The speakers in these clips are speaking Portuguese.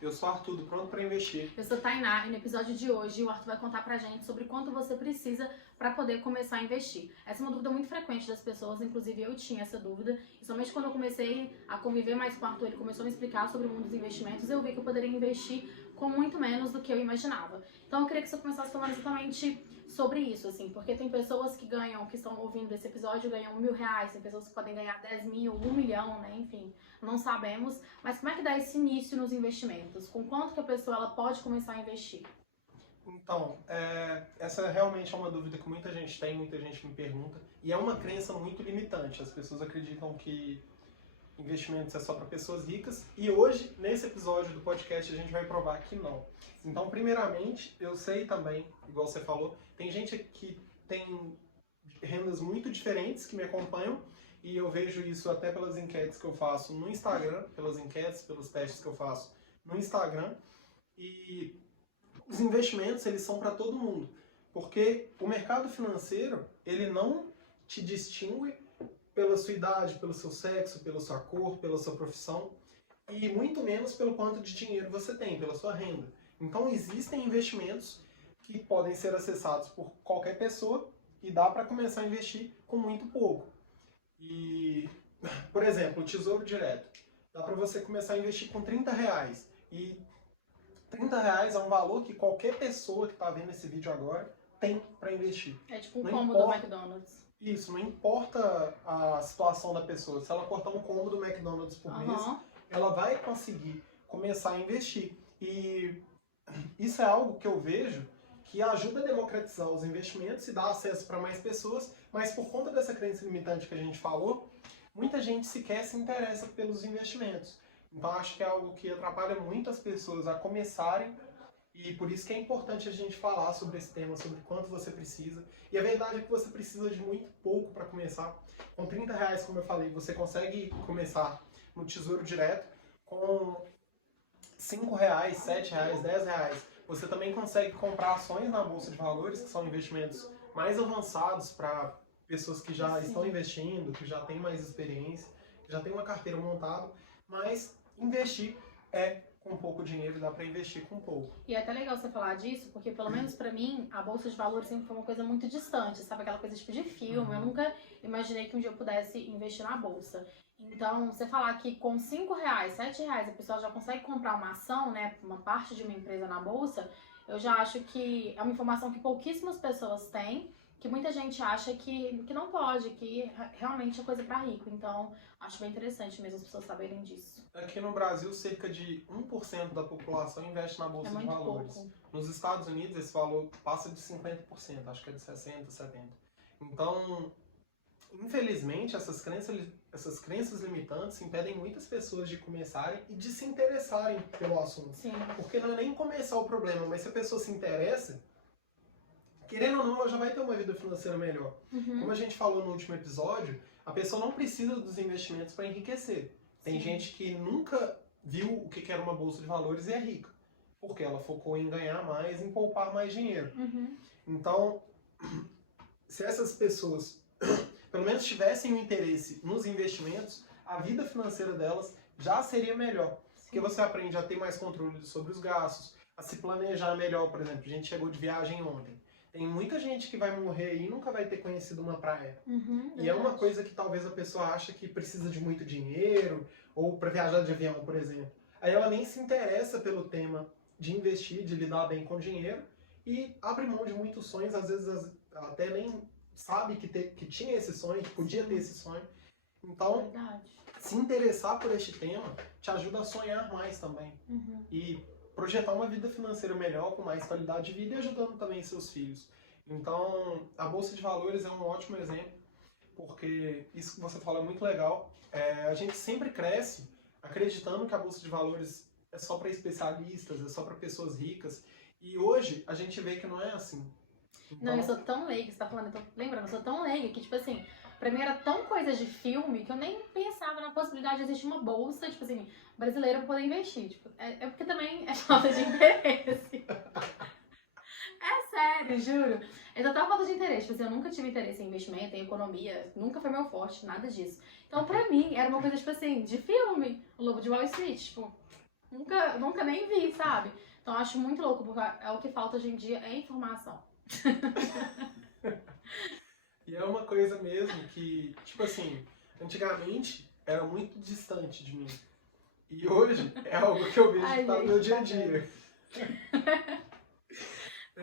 Eu sou Arthur, do Pronto para Investir. Eu sou Tainá e no episódio de hoje o Arthur vai contar pra gente sobre quanto você precisa para poder começar a investir. Essa é uma dúvida muito frequente das pessoas, inclusive eu tinha essa dúvida. E somente quando eu comecei a conviver mais com o Arthur, ele começou a me explicar sobre o mundo dos investimentos, eu vi que eu poderia investir com muito menos do que eu imaginava. Então eu queria que você começasse falando exatamente sobre isso, assim, porque tem pessoas que ganham, que estão ouvindo esse episódio, ganham R$1.000, tem pessoas que podem ganhar 10 mil, 1 milhão, né, enfim, não sabemos. Mas como é que dá esse início nos investimentos? Com quanto que a pessoa ela pode começar a investir? Então, essa realmente é uma dúvida que muita gente tem, muita gente me pergunta, e é uma crença muito limitante. As pessoas acreditam que investimentos é só para pessoas ricas, e hoje, nesse episódio do podcast, a gente vai provar que não. Então, primeiramente, eu sei também, igual você falou, tem gente que tem rendas muito diferentes que me acompanham, e eu vejo isso até pelas enquetes que eu faço no Instagram, pelas enquetes, pelos testes que eu faço no Instagram, e os investimentos, eles são para todo mundo, porque o mercado financeiro, ele não te distingue pela sua idade, pelo seu sexo, pela sua cor, pela sua profissão, e muito menos pelo quanto de dinheiro você tem, pela sua renda. Então existem investimentos que podem ser acessados por qualquer pessoa e dá para começar a investir com muito pouco. E, por exemplo, o Tesouro Direto. Dá para você começar a investir com R$30. E R$30 é um valor que qualquer pessoa que está vendo esse vídeo agora tem para investir. É tipo um Não combo importa- do McDonald's. Isso, não importa a situação da pessoa. Se ela cortar um combo do McDonald's por mês, ela vai conseguir começar a investir. E isso é algo que eu vejo que ajuda a democratizar os investimentos e dar acesso para mais pessoas, mas por conta dessa crença limitante que a gente falou, muita gente sequer se interessa pelos investimentos. Então acho que é algo que atrapalha muito as pessoas a começarem, e por isso que é importante a gente falar sobre esse tema, sobre quanto você precisa. E a verdade é que você precisa de muito pouco para começar. Com R$30, como eu falei, você consegue começar no Tesouro Direto. Com R$5, R$7, R$10, você também consegue comprar ações na Bolsa de Valores, que são investimentos mais avançados para pessoas que já estão investindo, que já têm mais experiência, que já têm uma carteira montada, mas investir com pouco dinheiro, dá para investir com pouco. E é até legal você falar disso, porque pelo menos pra mim, a Bolsa de Valores sempre foi uma coisa muito distante, sabe? Aquela coisa tipo de filme. Eu nunca imaginei que um dia eu pudesse investir na Bolsa. Então, você falar que com R$5, R$7, a pessoa já consegue comprar uma ação, né? Uma parte de uma empresa na Bolsa, eu já acho que é uma informação que pouquíssimas pessoas têm, que muita gente acha que não pode, que realmente é coisa pra rico. Então, acho bem interessante mesmo as pessoas saberem disso. Aqui no Brasil, cerca de 1% da população investe na Bolsa de Valores. Pouco. Nos Estados Unidos, esse valor passa de 50%, acho que é de 60%, 70%. Então, infelizmente, essas crenças limitantes impedem muitas pessoas de começarem e de se interessarem pelo assunto. Sim. Porque não é nem começar o problema, mas se a pessoa se interessa, querendo ou não, ela já vai ter uma vida financeira melhor. Como a gente falou no último episódio, a pessoa não precisa dos investimentos para enriquecer. Tem gente que nunca viu o que era uma bolsa de valores e é rica, porque ela focou em ganhar mais, em poupar mais dinheiro. Então, se essas pessoas pelo menos tivessem um interesse nos investimentos, a vida financeira delas já seria melhor. Porque você aprende a ter mais controle sobre os gastos, a se planejar melhor. Por exemplo, a gente chegou de viagem ontem. Tem muita gente que vai morrer e nunca vai ter conhecido uma praia. E é uma coisa que talvez a pessoa acha que precisa de muito dinheiro, ou para viajar de avião, por exemplo. Aí ela nem se interessa pelo tema de investir, de lidar bem com dinheiro, e abre mão de muitos sonhos, às vezes ela até nem sabe que tinha esse sonho, que podia ter esse sonho. Então, se interessar por este tema te ajuda a sonhar mais também. E projetar uma vida financeira melhor, com mais qualidade de vida e ajudando também seus filhos. Então, a Bolsa de Valores é um ótimo exemplo, porque isso que você fala é muito legal. A gente sempre cresce acreditando que a Bolsa de Valores é só para especialistas, é só para pessoas ricas. E hoje a gente vê que não é assim. Então, não, eu sou tão leiga, você tá falando, eu tô lembrando, eu sou tão leiga que, tipo assim, pra mim era tão coisa de filme que eu nem pensava na possibilidade de existir uma bolsa, tipo assim, brasileira pra poder investir. Tipo, é porque também é falta de interesse. É sério, juro. É total falta de interesse. Tipo assim, eu nunca tive interesse em investimento, em economia, nunca foi meu forte, nada disso. Então, pra mim, era uma coisa, tipo assim, de filme, O Lobo de Wall Street, tipo, nunca nem vi, sabe? Então eu acho muito louco, porque é o que falta hoje em dia é informação. E é uma coisa mesmo que, tipo assim, antigamente era muito distante de mim. E hoje é algo que eu vejo Ai, que tá no gente, meu dia a tá dia.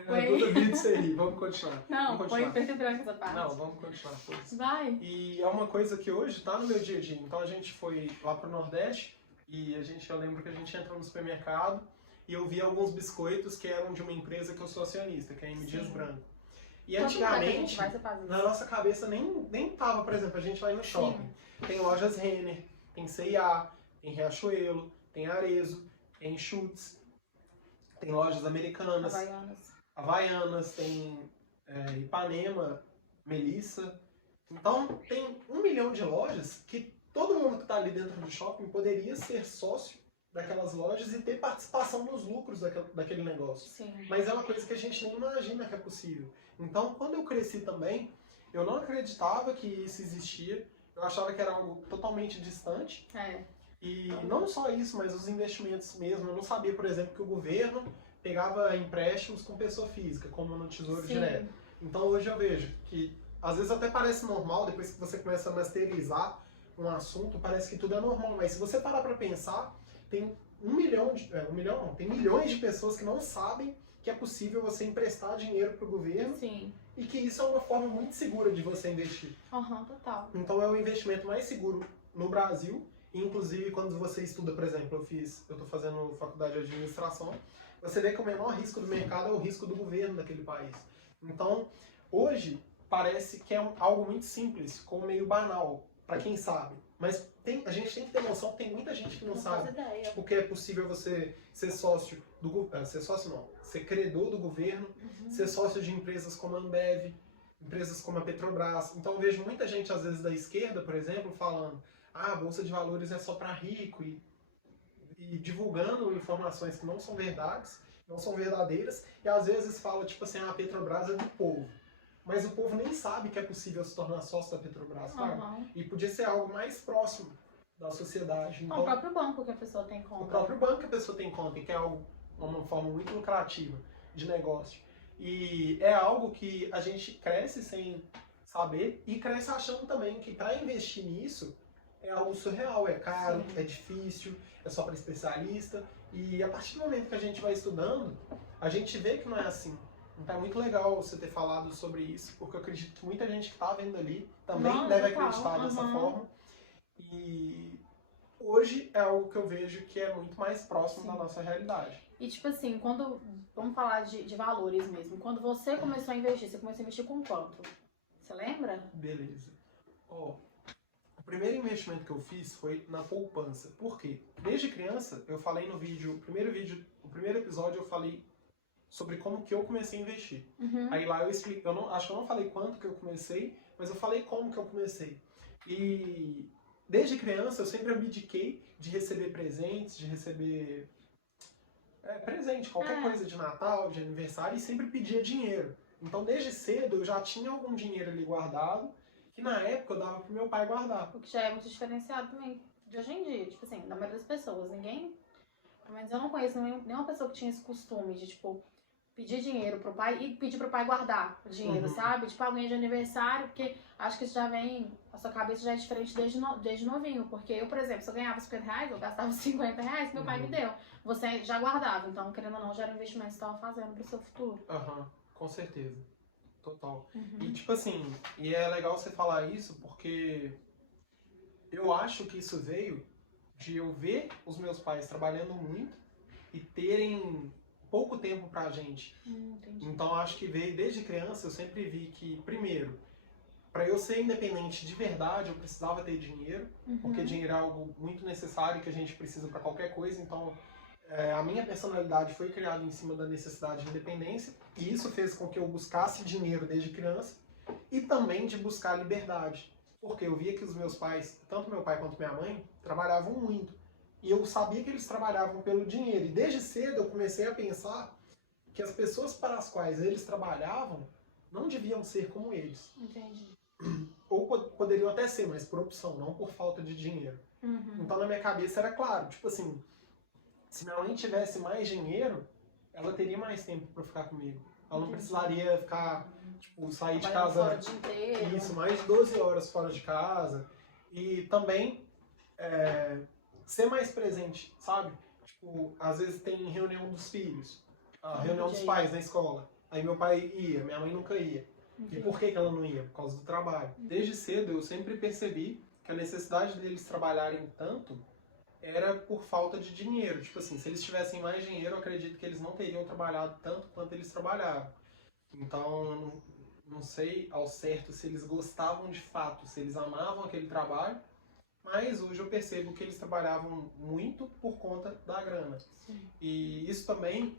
Foi. Toda vida isso aí, vamos continuar. Não, vamos põe continuar. preto e branco essa parte. Não, vamos continuar. Pois. Vai. E é uma coisa que hoje tá no meu dia a dia. Então a gente foi lá pro Nordeste e eu lembro que a gente entrou no supermercado e eu vi alguns biscoitos que eram de uma empresa que eu sou acionista, que é a M. Dias Sim. Branco. E Todo lugar que a gente antigamente, vai, você faz isso. na nossa cabeça nem tava, por exemplo, a gente vai no shopping. Tem lojas Renner, tem C&A, tem Riachuelo, tem Arezzo, tem Schutz, tem lojas americanas, Havaianas, tem Ipanema, Melissa. Então tem 1 milhão de lojas que todo mundo que está ali dentro do shopping poderia ser sócio daquelas lojas e ter participação nos lucros daquele negócio. Sim. Mas é uma coisa que a gente nem imagina que é possível. Então, quando eu cresci também, eu não acreditava que isso existia. Eu achava que era algo totalmente distante. E não só isso, mas os investimentos mesmo. Eu não sabia, por exemplo, que o governo pegava empréstimos com pessoa física, como no Tesouro Sim. Direto. Então, hoje eu vejo que, às vezes até parece normal, depois que você começa a masterizar um assunto, parece que tudo é normal. Mas se você parar para pensar, tem tem milhões de pessoas que não sabem que é possível você emprestar dinheiro para o governo. Sim. E que isso é uma forma muito segura de você investir. Total. Então é o investimento mais seguro no Brasil. E, inclusive, quando você estuda, por exemplo, eu estou fazendo faculdade de administração, você vê que o menor risco do mercado é o risco do governo daquele país. Então, hoje, parece que é algo muito simples, como meio banal, para quem sabe. Mas a gente tem que ter noção que tem muita gente que não sabe. Ideia. Porque é possível você ser sócio do governo, ser credor do governo, ser sócio de empresas como a Ambev, empresas como a Petrobras. Então eu vejo muita gente, às vezes, da esquerda, por exemplo, falando a Bolsa de Valores é só para rico e divulgando informações que não são verdades, não são verdadeiras, e às vezes fala, tipo assim, a Petrobras é do povo. Mas o povo nem sabe que é possível se tornar sócio da Petrobras, sabe? E podia ser algo mais próximo da sociedade. Então, o próprio banco que a pessoa tem conta. O próprio banco que a pessoa tem conta, que é uma forma muito lucrativa de negócio. E é algo que a gente cresce sem saber e cresce achando também que para investir nisso é algo surreal, é caro, é difícil, é só para especialista. E a partir do momento que a gente vai estudando, a gente vê que não é assim. Então é muito legal você ter falado sobre isso, porque eu acredito que muita gente que está vendo ali também deve acreditar dessa forma. E hoje é algo que eu vejo que é muito mais próximo da nossa realidade. E tipo assim, vamos falar de valores mesmo, quando você começou a investir, você começou a investir com quanto? Você lembra? Beleza. O primeiro investimento que eu fiz foi na poupança. Por quê? Desde criança, eu falei no o primeiro episódio eu falei sobre como que eu comecei a investir. Aí lá eu expliquei, acho que eu não falei quanto que eu comecei, mas eu falei como que eu comecei. E desde criança eu sempre abdiquei de receber presentes, de receber presente, qualquer coisa de Natal, de aniversário, e sempre pedia dinheiro. Então desde cedo eu já tinha algum dinheiro ali guardado, que na época eu dava pro meu pai guardar. O que já é muito diferenciado também de hoje em dia, tipo assim, da maioria das pessoas, ninguém, pelo menos eu não conheço nenhuma pessoa que tinha esse costume de, tipo, pedir dinheiro pro pai e pedir pro pai guardar o dinheiro, sabe? Tipo, alguém de aniversário, porque acho que isso já vem, a sua cabeça já é diferente desde novinho, porque eu, por exemplo, se eu ganhava R$50, eu gastava R$50 que meu pai me deu. Você já guardava, então, querendo ou não, já era um investimento que você estava fazendo pro seu futuro. Com certeza. Total. E tipo assim, e é legal você falar isso porque eu acho que isso veio de eu ver os meus pais trabalhando muito e terem pouco tempo pra gente. Então acho que veio desde criança, eu sempre vi que, primeiro, para eu ser independente de verdade, eu precisava ter dinheiro, porque dinheiro é algo muito necessário que a gente precisa para qualquer coisa. Então a minha personalidade foi criada em cima da necessidade de independência, e isso fez com que eu buscasse dinheiro desde criança e também de buscar liberdade, porque eu via que os meus pais, tanto meu pai quanto minha mãe, trabalhavam muito, e eu sabia que eles trabalhavam pelo dinheiro, e desde cedo eu comecei a pensar que as pessoas para as quais eles trabalhavam não deviam ser como eles. Entendi. Ou poderiam até ser, mas por opção, não por falta de dinheiro. Então na minha cabeça era claro, tipo assim, se minha mãe tivesse mais dinheiro, ela teria mais tempo para ficar comigo. Ela não Entendi. precisaria ficar, tipo, sair de Trabalhando casa, fora o dia inteiro. isso, mais de 12 horas fora de casa. E também ser mais presente, sabe? Tipo, às vezes tem reunião dos filhos, a reunião dos pais na escola. Aí meu pai ia, minha mãe nunca ia. E por que ela não ia? Por causa do trabalho. Desde cedo eu sempre percebi que a necessidade deles trabalharem tanto era por falta de dinheiro. Tipo assim, se eles tivessem mais dinheiro, eu acredito que eles não teriam trabalhado tanto quanto eles trabalharam. Então, não sei ao certo se eles gostavam de fato, se eles amavam aquele trabalho, mas hoje eu percebo que eles trabalhavam muito por conta da grana. Sim. E isso também,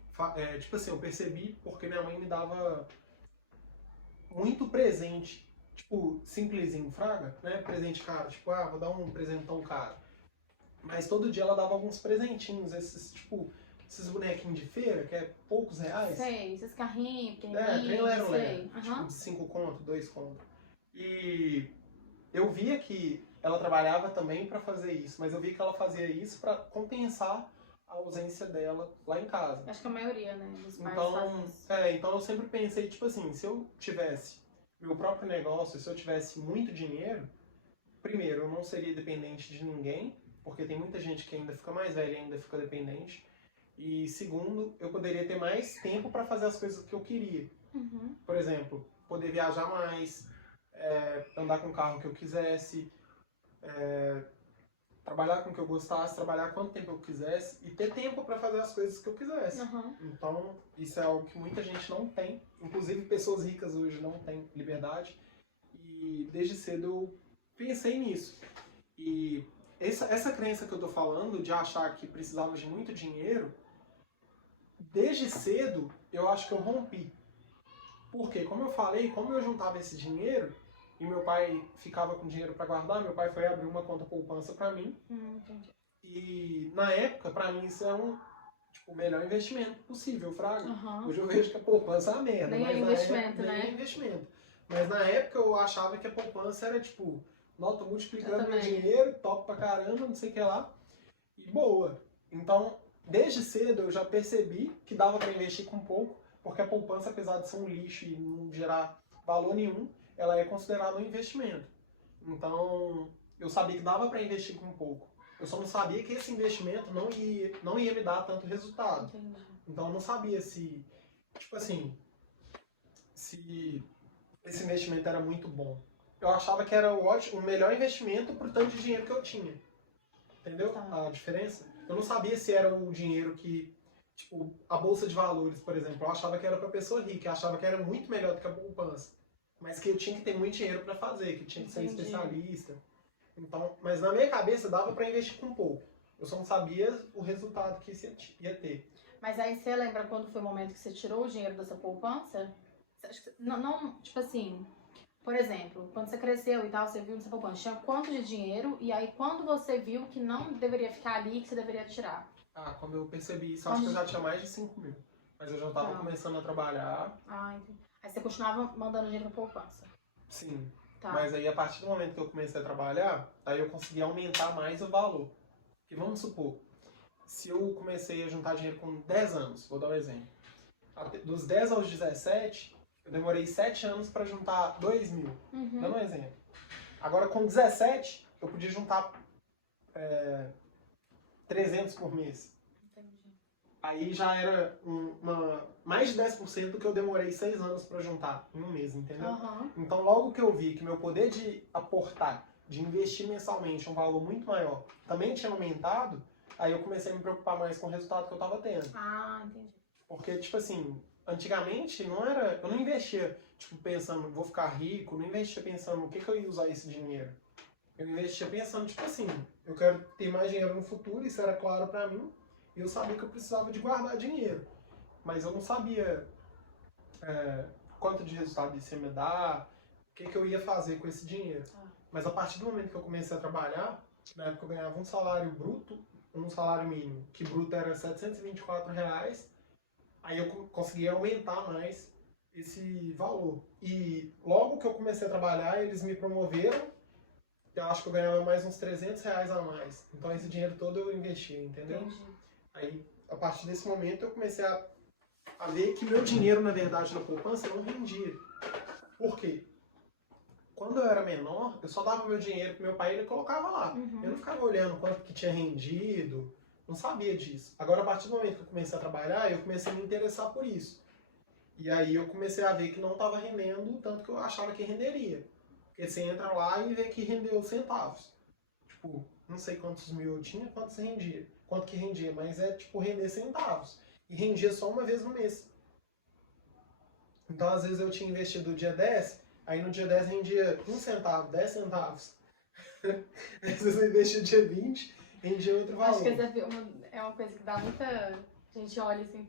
tipo assim, eu percebi porque minha mãe me dava muito presente, tipo, simplesinho, fraga, né? Presente caro, tipo, vou dar um presentão caro. Mas todo dia ela dava alguns presentinhos, esses, tipo, esses bonequinhos de feira, que é poucos reais. Sei, esses carrinhos, Trem pequenininhos, sei. tipo, de 5 conto, 2 conto. E eu via que ela trabalhava também para fazer isso, mas eu vi que ela fazia isso para compensar a ausência dela lá em casa. Acho que a maioria, né, dos pais Então, fazem isso. então eu sempre pensei, tipo assim, se eu tivesse meu próprio negócio, se eu tivesse muito dinheiro, primeiro, eu não seria dependente de ninguém, porque tem muita gente que ainda fica mais velha e ainda fica dependente. E segundo, eu poderia ter mais tempo para fazer as coisas que eu queria. Uhum. Por exemplo, poder viajar mais, andar com o carro que eu quisesse, trabalhar com o que eu gostasse, trabalhar quanto tempo eu quisesse e ter tempo para fazer as coisas que eu quisesse. Uhum. Então, isso é algo que muita gente não tem. Inclusive, pessoas ricas hoje não têm liberdade. E desde cedo eu pensei nisso. E essa crença que eu tô falando, de achar que precisava de muito dinheiro, desde cedo eu acho que eu rompi. Porque, como eu falei, como eu juntava esse dinheiro e meu pai ficava com dinheiro para guardar, meu pai foi abrir uma conta poupança para mim. Entendi. E na época, para mim, isso é o melhor investimento possível, fraga. Uhum. Hoje eu vejo que a poupança é uma merda. Nem mas é investimento, né? Nem é investimento. Mas na época eu achava que a poupança era tipo, tô multiplicando meu dinheiro, top pra caramba, não sei o que lá. E boa. Então, desde cedo eu já percebi que dava para investir com pouco, porque a poupança, apesar de ser um lixo e não gerar valor nenhum, ela é considerada um investimento. Então, eu sabia que dava para investir com pouco. Eu só não sabia que esse investimento não ia me dar tanto resultado. Entendi. Então, eu não sabia se, tipo assim, se esse investimento era muito bom. Eu achava que era o melhor investimento pro tanto de dinheiro que eu tinha. Entendeu a diferença? Eu não sabia se era o dinheiro que, tipo, a bolsa de valores, por exemplo, eu achava que era pra pessoa rica, eu achava que era muito melhor do que a poupança. Mas que eu tinha que ter muito dinheiro pra fazer, que tinha que ser especialista. Então, mas na minha cabeça dava pra investir com pouco. Eu só não sabia o resultado que isso ia ter. Mas aí você lembra quando foi o momento que você tirou o dinheiro dessa poupança? Não, tipo assim, por exemplo, quando você cresceu e tal, você viu nessa poupança, tinha quanto de dinheiro, e aí quando você viu que não deveria ficar ali, que você deveria tirar? Quando eu percebi isso, acho que eu já tinha mais de 5 mil. Mas eu já tava começando a trabalhar. Entendi. Aí você continuava mandando dinheiro pra poupança? Sim. Tá. Mas aí, a partir do momento que eu comecei a trabalhar, aí eu consegui aumentar mais o valor. Porque vamos supor, se eu comecei a juntar dinheiro com 10 anos, vou dar um exemplo. Dos 10 aos 17, eu demorei 7 anos para juntar 2 mil. Uhum. Dando um exemplo. Agora, com 17, eu podia juntar 300 por mês. Entendi. Aí já era mais de 10% do que eu demorei 6 anos para juntar em um mês, entendeu? Uhum. Então, logo que eu vi que meu poder de aportar, de investir mensalmente um valor muito maior, também tinha aumentado, aí eu comecei a me preocupar mais com o resultado que eu estava tendo. Entendi. Porque, tipo assim, antigamente eu não investia, tipo, pensando, vou ficar rico, não investia pensando o que eu ia usar esse dinheiro. Eu investia pensando, tipo assim, eu quero ter mais dinheiro no futuro, isso era claro pra mim, e eu sabia que eu precisava de guardar dinheiro. Mas eu não sabia quanto de resultado isso ia me dar, o que eu ia fazer com esse dinheiro. Mas a partir do momento que eu comecei a trabalhar, na época eu ganhava um salário bruto, um salário mínimo, que bruto era R$724, aí eu consegui aumentar mais esse valor. E logo que eu comecei a trabalhar, eles me promoveram, eu acho que eu ganhava mais uns R$300 a mais. Então esse dinheiro todo eu investia, entendeu? Entendi. Aí, a partir desse momento, eu comecei a ver que meu dinheiro, na verdade, na poupança não rendia. Por quê? Quando eu era menor, eu só dava meu dinheiro pro meu pai e ele colocava lá. Eu não ficava olhando quanto que tinha rendido, não sabia disso. Agora, a partir do momento que eu comecei a trabalhar, eu comecei a me interessar por isso. E aí eu comecei a ver que não estava rendendo o tanto que eu achava que renderia. Porque você entra lá e vê que rendeu centavos. Tipo, não sei quantos mil eu tinha, quanto que rendia, mas é tipo render centavos. E rendia só uma vez no mês. Então, às vezes eu tinha investido no dia 10, aí no dia 10 rendia 1 centavo, 10 centavos. Às vezes eu investi no dia 20, rendia outro valor. Acho que essa é uma coisa que dá muita... A gente olha assim...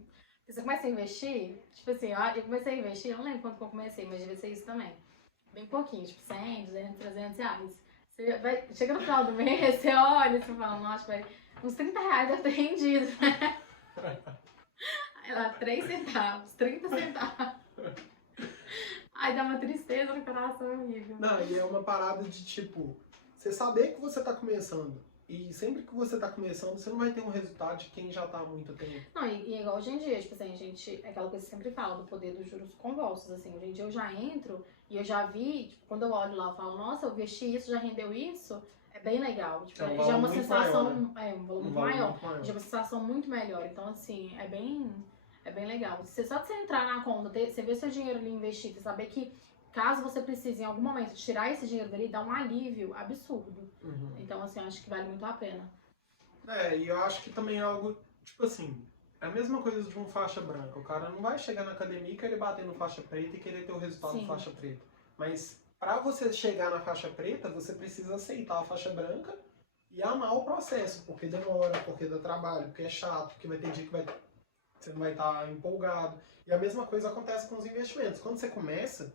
Você começa a investir, tipo assim, eu comecei a investir, eu não lembro quanto que eu comecei, mas devia ser isso também. Bem pouquinho, tipo 100, 200, 300 reais. Chega no final do mês, você olha e você fala, nossa, vai, uns 30 reais deve ter rendido, né? Aí lá, 3 centavos, 30 centavos. Aí dá uma tristeza no coração horrível. Não, e é uma parada de tipo, você saber que você tá começando. E sempre que você tá começando, você não vai ter um resultado de quem já tá há muito tempo. Não, e é igual hoje em dia, tipo assim, a gente, é aquela coisa que eu sempre falo, do poder dos juros compostos, assim, hoje em dia eu já entro e eu já vi, tipo, quando eu olho lá, eu falo, nossa, eu investi isso, já rendeu isso, é bem legal, tipo, É um já é valor uma muito sensação, maior, né? um valor Um muito valor maior, muito maior. já é uma sensação muito melhor, então assim, é bem legal. Só de você entrar na conta, você ver seu dinheiro ali investido, você saber que caso você precise em algum momento tirar esse dinheiro dali, dá um alívio absurdo. Então assim, eu acho que vale muito a pena. E eu acho que também é algo, tipo assim, é a mesma coisa de um faixa branca. O cara não vai chegar na academia e querer bater no faixa preta e querer ter o resultado Sim. do faixa preta. Mas para você chegar na faixa preta, você precisa aceitar a faixa branca e amar o processo, porque demora, porque dá trabalho, porque é chato, porque vai ter dia que você não vai estar empolgado. E a mesma coisa acontece com os investimentos. Quando você começa,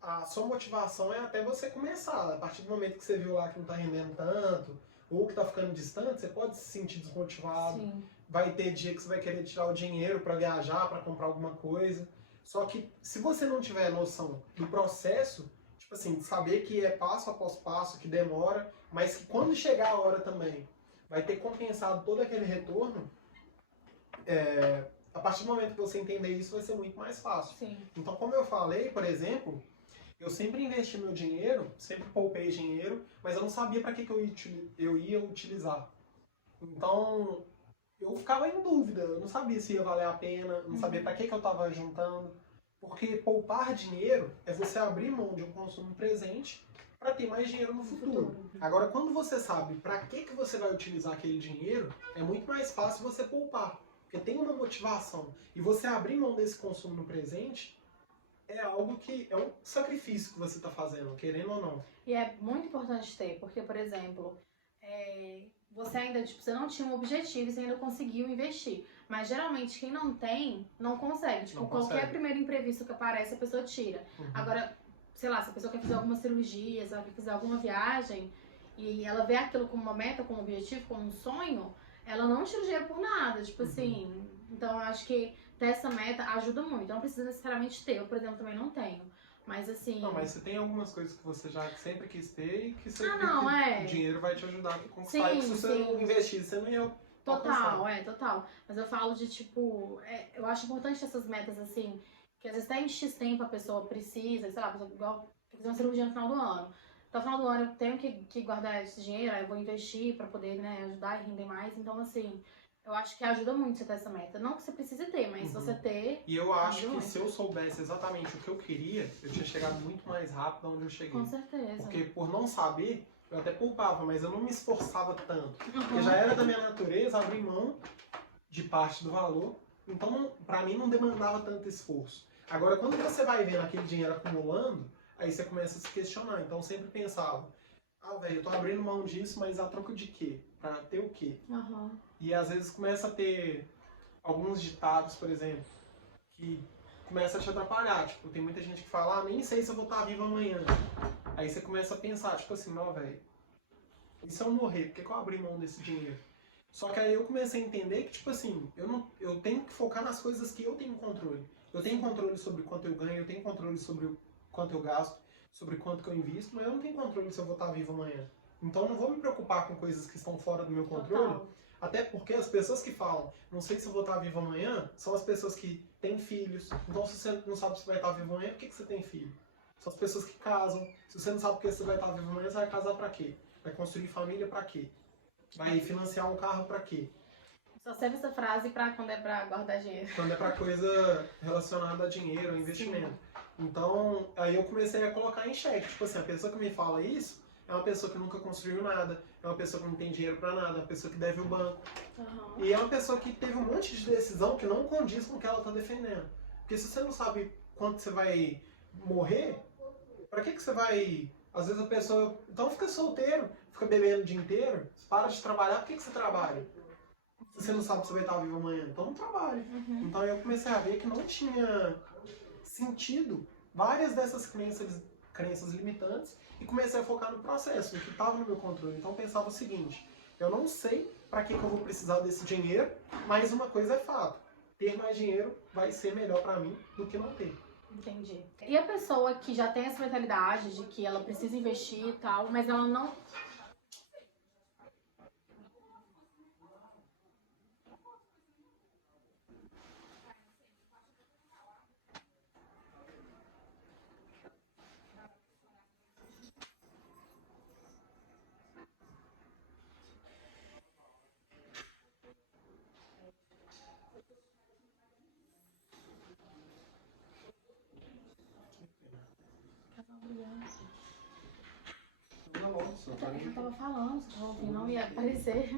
a sua motivação é até você começar. A partir do momento que você viu lá que não está rendendo tanto, ou que está ficando distante, você pode se sentir desmotivado. Sim. Vai ter dia que você vai querer tirar o dinheiro para viajar, para comprar alguma coisa. Só que se você não tiver noção do processo, tipo assim, de saber que é passo após passo, que demora, mas que quando chegar a hora também vai ter compensado todo aquele retorno, a partir do momento que você entender isso, vai ser muito mais fácil. Sim. Então, como eu falei, por exemplo, eu sempre investi meu dinheiro, sempre poupei dinheiro, mas eu não sabia para que eu ia utilizar. Então, eu ficava em dúvida, eu não sabia se ia valer a pena, não sabia para que eu estava juntando. Porque poupar dinheiro é você abrir mão de um consumo presente para ter mais dinheiro no futuro. Agora, quando você sabe para que você vai utilizar aquele dinheiro, é muito mais fácil você poupar. Porque tem uma motivação. E você abrir mão desse consumo no presente é algo que é um sacrifício que você está fazendo, querendo ou não. E é muito importante ter, porque, por exemplo, você ainda, tipo, você não tinha um objetivo e você ainda conseguiu investir. Mas geralmente quem não tem, não consegue. Tipo, Não qualquer consegue. primeiro imprevisto que aparece, a pessoa tira. Agora, sei lá, se a pessoa quer fazer alguma cirurgia, se ela quer fazer alguma viagem, e ela vê aquilo como uma meta, como um objetivo, como um sonho, ela não tira o dinheiro por nada. Tipo assim, então eu acho que ter essa meta ajuda muito. Não precisa necessariamente ter. Eu, por exemplo, também não tenho. Mas assim. Não, mas você tem algumas coisas que você já sempre quis ter e que você Ah, vê não, que o dinheiro vai te ajudar a conquistar. Sim, e se você sim. não investir, você não ia Total, alcançar. total. Mas eu falo de tipo, eu acho importante essas metas assim, que às vezes até em X tempo a pessoa precisa, sei lá, a pessoa igual quer fazer uma cirurgia no final do ano. Então, no final do ano eu tenho que guardar esse dinheiro, aí eu vou investir pra poder, né, ajudar e render mais. Então, assim, eu acho que ajuda muito você ter essa meta. Não que você precise ter, mas se você ter. E eu acho ajuda que muito. se eu soubesse exatamente o que eu queria, eu tinha chegado muito mais rápido onde eu cheguei. Com certeza. Porque por não saber, eu até poupava, mas eu não me esforçava tanto. Porque já era da minha natureza abrir mão de parte do valor, então pra mim não demandava tanto esforço. Agora, quando você vai vendo aquele dinheiro acumulando, aí você começa a se questionar. Então eu sempre pensava, velho, eu tô abrindo mão disso, mas a troco de quê? Pra ter o quê? E às vezes começa a ter alguns ditados, por exemplo, que começa a te atrapalhar. Tipo, tem muita gente que fala, nem sei se eu vou estar vivo amanhã. Aí você começa a pensar, tipo assim, não, velho, e se eu morrer, por que eu abri mão desse dinheiro? Só que aí eu comecei a entender que, tipo assim, eu tenho que focar nas coisas que eu tenho controle. Eu tenho controle sobre quanto eu ganho, eu tenho controle sobre o quanto eu gasto, sobre quanto que eu invisto, mas eu não tenho controle se eu vou estar vivo amanhã. Então eu não vou me preocupar com coisas que estão fora do meu controle. Total. Até porque as pessoas que falam, não sei se eu vou estar vivo amanhã, são as pessoas que têm filhos. Então, se você não sabe se vai estar vivo amanhã, por que você tem filho? São as pessoas que casam. Se você não sabe porque você vai estar vivo amanhã, você vai casar pra quê? Vai construir família pra quê? Vai financiar um carro pra quê? Só serve essa frase pra quando é pra guardar dinheiro. Quando é pra coisa relacionada a dinheiro, investimento. Sim. Então, aí eu comecei a colocar em xeque. Tipo assim, a pessoa que me fala isso é uma pessoa que nunca construiu nada, é uma pessoa que não tem dinheiro pra nada, é uma pessoa que deve o banco. Uhum. E é uma pessoa que teve um monte de decisão que não condiz com o que ela tá defendendo. Porque se você não sabe quanto você vai morrer, pra que você vai... Às vezes a pessoa... Então fica solteiro, fica bebendo o dia inteiro, para de trabalhar, por que você trabalha? Se você não sabe se você vai estar vivo amanhã, então não trabalhe. Uhum. Então eu comecei a ver que não tinha sentido várias dessas crenças limitantes e comecei a focar no processo, no que estava no meu controle. Então eu pensava o seguinte, eu não sei para que eu vou precisar desse dinheiro, mas uma coisa é fato, ter mais dinheiro vai ser melhor para mim do que não ter. Entendi. E a pessoa que já tem essa mentalidade de que ela precisa investir e tal, mas ela não... Eu tava falando, você tava ouvindo, não ia aparecer.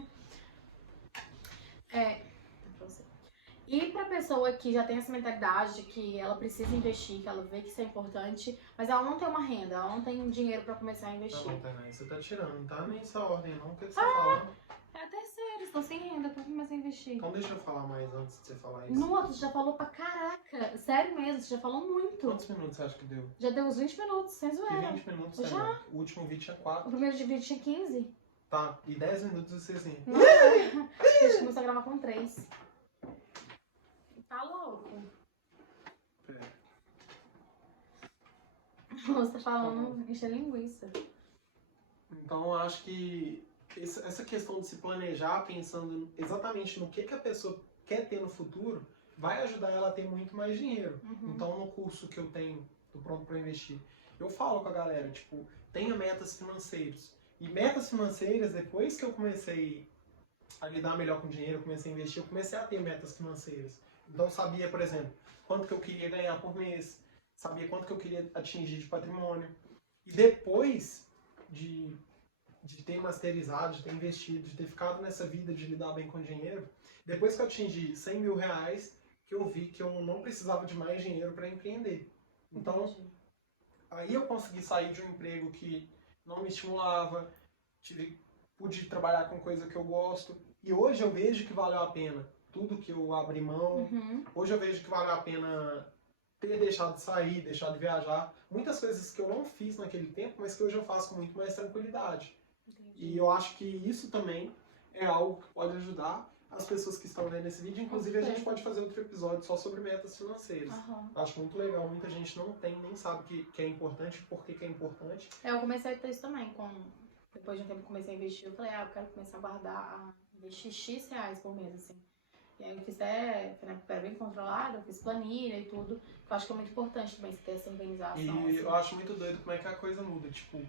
E pra pessoa que já tem essa mentalidade de que ela precisa investir, que ela vê que isso é importante, mas ela não tem uma renda, ela não tem dinheiro pra começar a investir. Não, Tainá, você tá tirando, não tá nessa ordem não, o que você tá falando? É a terceira, estão sem renda pra começar a investir. Então deixa eu falar mais antes de você falar isso. No outro, você já falou pra caraca, sério mesmo, você já falou muito. Quantos minutos você acha que deu? Já deu uns 20 minutos, sem zoeira. Que 20 minutos, já? Tainá? O último vídeo tinha 4. O primeiro vídeo tinha 15. Tá, e 10 minutos você assim. Não, a gente começou a gravar com 3. Tá louco. Você tá falando encher linguiça. Então eu acho que essa questão de se planejar pensando exatamente no que a pessoa quer ter no futuro vai ajudar ela a ter muito mais dinheiro. Uhum. Então no curso que eu tenho do Pronto para Investir, eu falo com a galera, tipo, tenha metas financeiras. E metas financeiras, depois que eu comecei a lidar melhor com dinheiro, eu comecei a investir, eu comecei a ter metas financeiras. Então eu sabia, por exemplo, quanto que eu queria ganhar por mês, sabia quanto que eu queria atingir de patrimônio. E depois de ter masterizado, de ter investido, de ter ficado nessa vida de lidar bem com dinheiro, depois que eu atingi 100 mil reais, que eu vi que eu não precisava de mais dinheiro para empreender. Então, aí eu consegui sair de um emprego que não me estimulava, pude trabalhar com coisa que eu gosto, e hoje eu vejo que valeu a pena tudo que eu abri mão. Uhum. Hoje eu vejo que valeu a pena ter deixado de sair, deixado de viajar. Muitas coisas que eu não fiz naquele tempo, mas que hoje eu faço com muito mais tranquilidade. Entendi. E eu acho que isso também é algo que pode ajudar as pessoas que estão vendo esse vídeo. Inclusive, a gente pode fazer outro episódio só sobre metas financeiras. Uhum. Acho muito legal. Muita gente não tem, nem sabe que é importante, por que é importante. Eu comecei a ter isso também. Depois de um tempo que comecei a investir, eu falei, eu quero começar a guardar, a investir X reais por mês, assim. E aí eu fiz era bem controlado, eu fiz planilha e tudo. Eu acho que é muito importante também você ter essa organização. E assim. eu acho muito doido como é que a coisa muda. Tipo,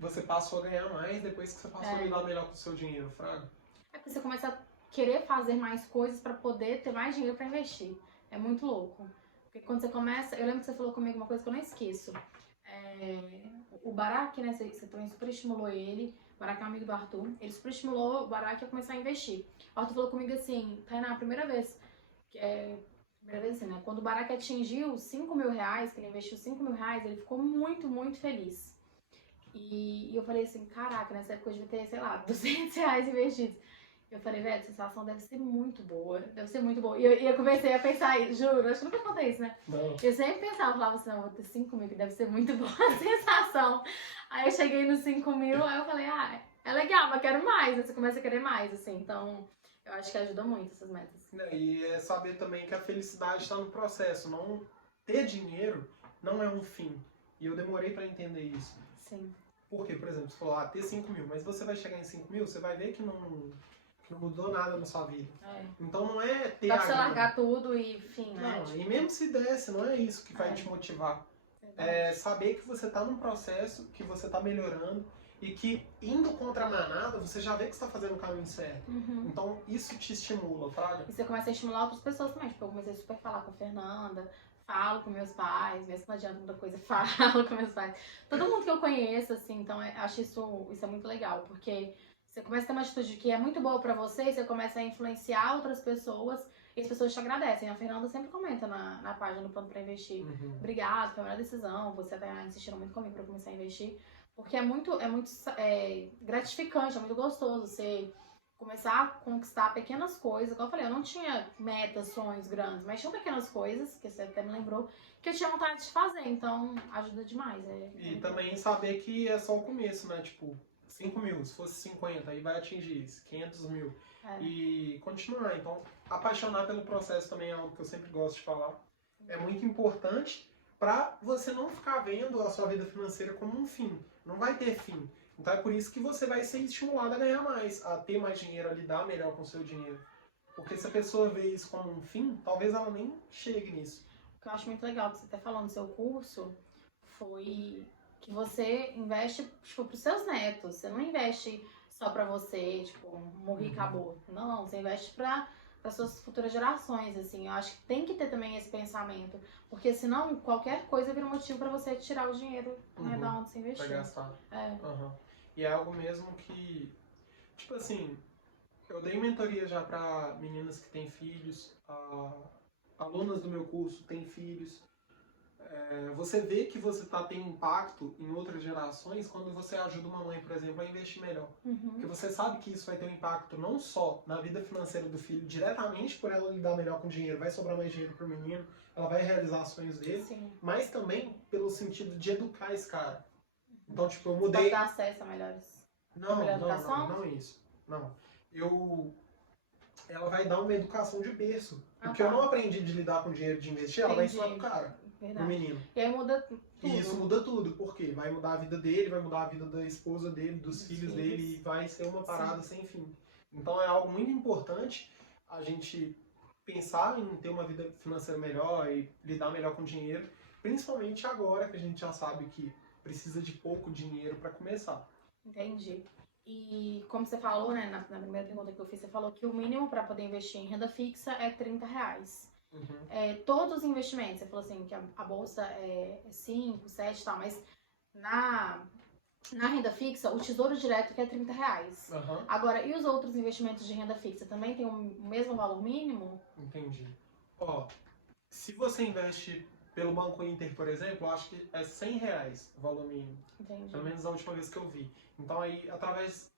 você passou a ganhar mais depois que você passou a lidar melhor com o seu dinheiro, fraga. É que você começa a querer fazer mais coisas pra poder ter mais dinheiro pra investir. É muito louco. Porque quando você começa... Eu lembro que você falou comigo uma coisa que eu não esqueço. O Barak, né, você também super estimulou ele. O Barak é um amigo do Arthur. Ele super estimulou o Barak a começar a investir. O Arthur falou comigo assim, Tainá, a primeira vez assim, né? Quando o Barak atingiu 5 mil reais, que ele investiu 5 mil reais, ele ficou muito, muito feliz. E eu falei assim, caraca, nessa época eu devia ter, sei lá, 200 reais investidos. Eu falei, velho, essa sensação deve ser muito boa, deve ser muito boa. E eu comecei a pensar, juro, acho que nunca contei isso, né? Não. Eu sempre pensava, falava assim, não, vou ter 5 mil, que deve ser muito boa a sensação. Aí eu cheguei nos 5 mil, aí eu falei, é legal, mas quero mais. Aí você começa a querer mais, assim, então eu acho que ajuda muito essas metas. E é saber também que a felicidade está no processo, não ter dinheiro não é um fim. E eu demorei para entender isso. Sim. Porque, por exemplo, você falou, ter 5 mil, mas você vai chegar em 5 mil, você vai ver que que não mudou nada na sua vida. É. Então não é ter Dá pra a você grana. largar tudo e, enfim, né? Não, Tipo, e mesmo se desse, não é isso que vai É. te motivar. verdade. É saber que você tá num processo, que você tá melhorando e que indo contra a manada, você já vê que você tá fazendo o caminho certo. Uhum. Então isso te estimula, fraga. E você começa a estimular outras pessoas também. Tipo, eu comecei a super falar com a Fernanda, falo com meus pais, mesmo que não adianta muita coisa, falo com meus pais. Todo mundo que eu conheço, assim, então acho isso é muito legal, porque você começa a ter uma atitude que é muito boa pra você e você começa a influenciar outras pessoas e as pessoas te agradecem. A Fernanda sempre comenta na página do Plano pra Investir. Uhum. Obrigada, foi a melhor decisão, você tá insistindo muito comigo pra eu começar a investir. Porque é muito gratificante, é muito gostoso você começar a conquistar pequenas coisas. Como eu falei, eu não tinha metas, sonhos grandes, mas tinham pequenas coisas, que você até me lembrou, que eu tinha vontade de fazer, então ajuda demais. E também saber que é só o começo, né? Tipo, 5 mil, se fosse 50, aí vai atingir isso, 500 mil. É. E continuar. Então, apaixonar pelo processo também é algo que eu sempre gosto de falar. É muito importante pra você não ficar vendo a sua vida financeira como um fim. Não vai ter fim. Então é por isso que você vai ser estimulado a ganhar mais, a ter mais dinheiro, a lidar melhor com o seu dinheiro. Porque se a pessoa vê isso como um fim, talvez ela nem chegue nisso. O que eu acho muito legal que você até falou no seu curso foi que você investe, tipo, pros seus netos. Você não investe só pra você, tipo, morrer e Uhum. acabou. Não, você investe para suas futuras gerações, assim. Eu acho que tem que ter também esse pensamento. Porque senão qualquer coisa vira um motivo pra você tirar o dinheiro, né, Uhum. da onde você Pra investiu. gastar. É. Uhum. E é algo mesmo que, tipo assim, eu dei mentoria já pra meninas que têm filhos, alunas do meu curso têm filhos. Você vê que você tá tendo impacto em outras gerações quando você ajuda uma mãe, por exemplo, a investir melhor. Porque Uhum. você sabe que isso vai ter um impacto não só na vida financeira do filho, diretamente por ela lidar melhor com o dinheiro, vai sobrar mais dinheiro pro menino, ela vai realizar os sonhos dele, Sim. mas também pelo sentido de educar esse cara. Então, tipo, eu Pode mudei. dar acesso a melhores. Não, melhor não, educação? não isso. Não. Ela vai dar uma educação de berço. Ah, O que tá. eu não aprendi de lidar com dinheiro de investir, ela vai Entendi. ensinar pro cara, pro Verdade. menino. E aí muda tudo. E isso muda tudo, porque vai mudar a vida dele, vai mudar a vida da esposa dele, dos filhos dele, e vai ser uma parada sem fim. Então é algo muito importante a gente pensar em ter uma vida financeira melhor e lidar melhor com o dinheiro, principalmente agora que a gente já sabe que precisa de pouco dinheiro para começar. Entendi. E como você falou, né, na primeira pergunta que eu fiz, você falou que o mínimo para poder investir em renda fixa é R$30. Uhum. Todos os investimentos, você falou assim que a bolsa é 5, 7 e tal, mas na renda fixa, o Tesouro Direto que é R$30. Uhum. Agora, e os outros investimentos de renda fixa também tem o mesmo valor mínimo? Entendi. Ó, se você investe pelo Banco Inter, por exemplo, eu acho que é R$100 o valor mínimo. Entendi. Pelo menos a última vez que eu vi. Então aí,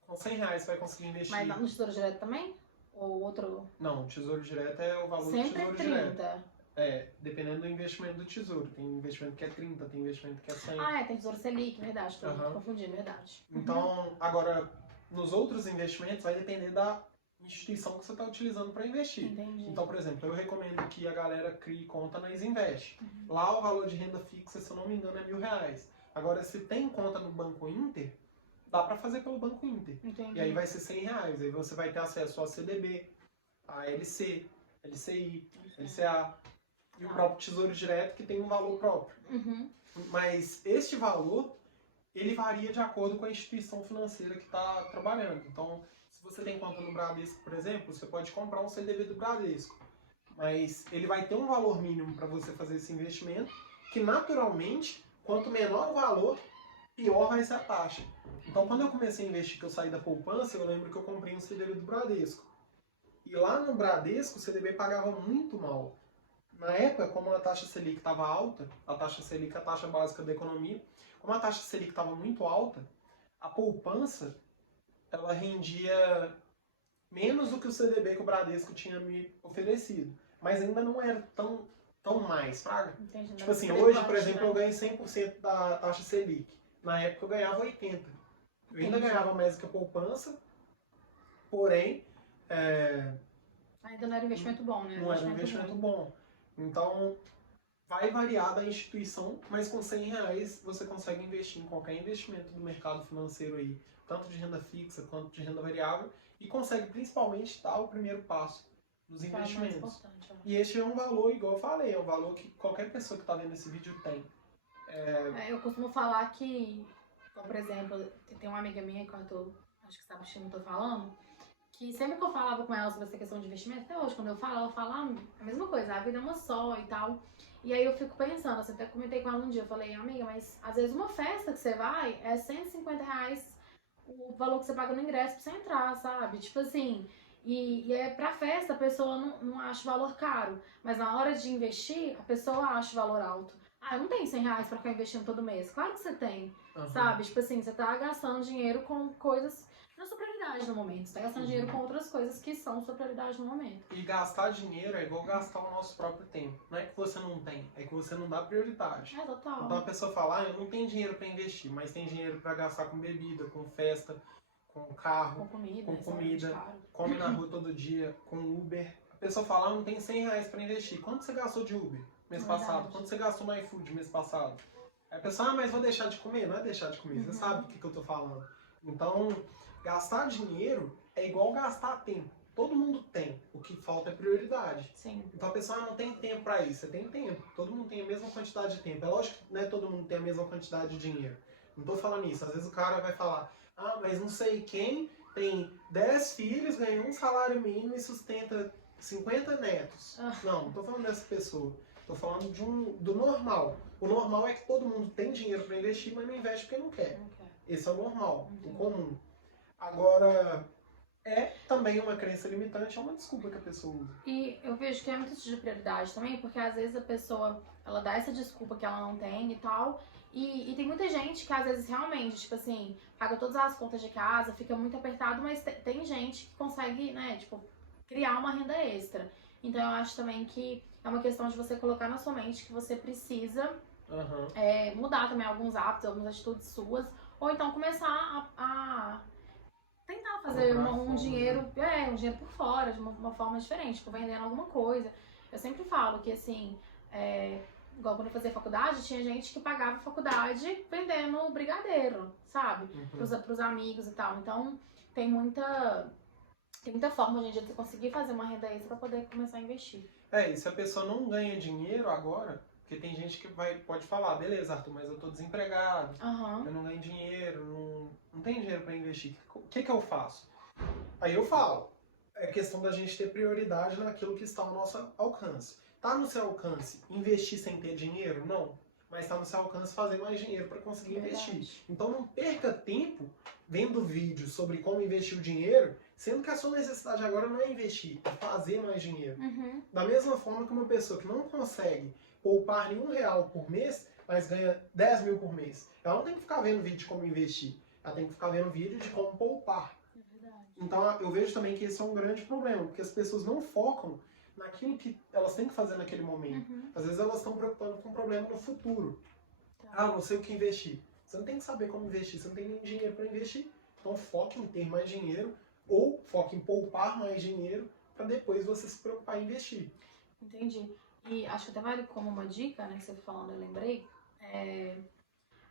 com R$100 você vai conseguir investir. Mas no Tesouro Direto também? Ou outro? Não, o Tesouro Direto é o valor do Sempre Tesouro 30. Direto. Dependendo do investimento do Tesouro. Tem investimento que é 30, tem investimento que é 100. Ah, tem Tesouro Selic, verdade. Tô Aham. confundindo, verdade. Então, agora, nos outros investimentos vai depender da instituição que você está utilizando para investir. Entendi. Então, por exemplo, eu recomendo que a galera crie conta na Isinvest. Lá o valor de renda fixa, se eu não me engano, é R$1.000. Agora, se tem conta no Banco Inter, dá para fazer pelo Banco Inter. Entendi. E aí vai ser R$100. Aí você vai ter acesso a CDB, a LC, LCI, LCA e o próprio Tesouro Direto, que tem um valor próprio. Uhum. Mas este valor, ele varia de acordo com a instituição financeira que está trabalhando. Então, se você tem conta no Bradesco, por exemplo, você pode comprar um CDB do Bradesco. Mas ele vai ter um valor mínimo para você fazer esse investimento, que naturalmente, quanto menor o valor, pior vai ser a taxa. Então, quando eu comecei a investir, que eu saí da poupança, eu lembro que eu comprei um CDB do Bradesco. E lá no Bradesco, o CDB pagava muito mal. Na época, como a taxa Selic estava alta, a taxa Selic é a taxa básica da economia, como a taxa Selic estava muito alta, a poupança ela rendia menos do que o CDB que o Bradesco tinha me oferecido. Mas ainda não era tão mais, fraga? Entendi. Tipo assim, hoje, por exemplo, eu ganho 100% da taxa Selic. Na época eu ganhava 80%. Eu ainda Entendi. ganhava mais do que a poupança, porém, Ainda não era investimento bom, né? não era um investimento bom. Então, vai variar da instituição, mas com R$100 você consegue investir em qualquer investimento do mercado financeiro aí, tanto de renda fixa quanto de renda variável, e consegue principalmente dar o primeiro passo nos Que é o mais investimentos. importante, eu acho. E este é um valor, igual eu falei, é um valor que qualquer pessoa que está vendo esse vídeo tem. Eu costumo falar que, então, por exemplo, tem uma amiga minha, que acho que sabe o que eu tô falando, que sempre que eu falava com ela sobre essa questão de investimento, até hoje, quando eu falo, ela fala a mesma coisa, a vida é uma só e tal. E aí eu fico pensando, assim, até comentei com ela um dia, eu falei, amiga, mas às vezes uma festa que você vai é R$ 150 o valor que você paga no ingresso pra você entrar, sabe? Tipo assim, e é pra festa a pessoa não acha o valor caro, mas na hora de investir, a pessoa acha o valor alto. Ah, eu não tenho R$ 100 pra ficar investindo todo mês. Claro que você tem, sabe? Tipo assim, você tá gastando dinheiro com coisas que não são prioridade no momento. Você tá gastando dinheiro com outras coisas que são sua prioridade no momento. E gastar dinheiro é igual gastar o nosso próprio tempo. Não é que você não tem, é que você não dá prioridade. É, total. Então a pessoa fala, eu não tenho dinheiro para investir, mas tem dinheiro para gastar com bebida, com festa, com carro, Com comida, caro. come na rua todo dia, com Uber. A pessoa fala, não tem R$ 100 para investir. Quanto você gastou de Uber mês passado? Quanto você gastou no iFood mês passado? Aí a pessoa, mas vou deixar de comer? Não é deixar de comer, você sabe o que eu tô falando. Então, gastar dinheiro é igual gastar tempo. Todo mundo tem, o que falta é prioridade. Sim. Então a pessoa não tem tempo para isso, você tem tempo. Todo mundo tem a mesma quantidade de tempo. É lógico que não é todo mundo tem a mesma quantidade de dinheiro. Não tô falando isso. Às vezes o cara vai falar, mas não sei quem tem 10 filhos, ganha um salário mínimo e sustenta 50 netos. Não tô falando dessa pessoa. Tô falando do normal. O normal é que todo mundo tem dinheiro para investir, mas não investe porque não quer. Esse é o normal, o comum. Agora, é também uma crença limitante, é uma desculpa que a pessoa usa. E eu vejo que é muito de prioridade também, porque às vezes a pessoa, ela dá essa desculpa que ela não tem e tal, e tem muita gente que às vezes realmente, tipo assim, paga todas as contas de casa, fica muito apertado, mas tem gente que consegue, né, tipo, criar uma renda extra. Então eu acho também que é uma questão de você colocar na sua mente que você precisa mudar também alguns hábitos, algumas atitudes suas, ou então começar a tentar fazer um dinheiro por fora, de uma forma diferente, tipo, vendendo alguma coisa. Eu sempre falo que, assim, igual quando eu fazia faculdade, tinha gente que pagava faculdade vendendo brigadeiro, sabe? Pros amigos e tal. Então, tem muita forma, gente, de você conseguir fazer uma renda extra pra poder começar a investir. E se a pessoa não ganha dinheiro agora, porque tem gente que pode falar, beleza, Arthur, mas eu tô desempregado, eu não ganho dinheiro, não tenho dinheiro para investir. O que eu faço? Aí eu falo, é questão da gente ter prioridade naquilo que está ao nosso alcance. Tá no seu alcance investir sem ter dinheiro? Não. Mas está no seu alcance fazer mais dinheiro para conseguir investir. Então não perca tempo vendo vídeos sobre como investir o dinheiro, sendo que a sua necessidade agora não é investir, é fazer mais dinheiro. Da mesma forma que uma pessoa que não consegue poupar nenhum real por mês, mas ganha 10 mil por mês, ela não tem que ficar vendo vídeo de como investir, ela tem que ficar vendo vídeo de como poupar. Então eu vejo também que esse é um grande problema, porque as pessoas não focam naquilo que elas têm que fazer naquele momento. Às vezes elas estão preocupando com um problema no futuro. Não sei o que investir. Você não tem que saber como investir, você não tem nem dinheiro para investir. Então foque em ter mais dinheiro ou foque em poupar mais dinheiro para depois você se preocupar em investir. Entendi. E acho que até vale como uma dica, né, que você falando, eu lembrei,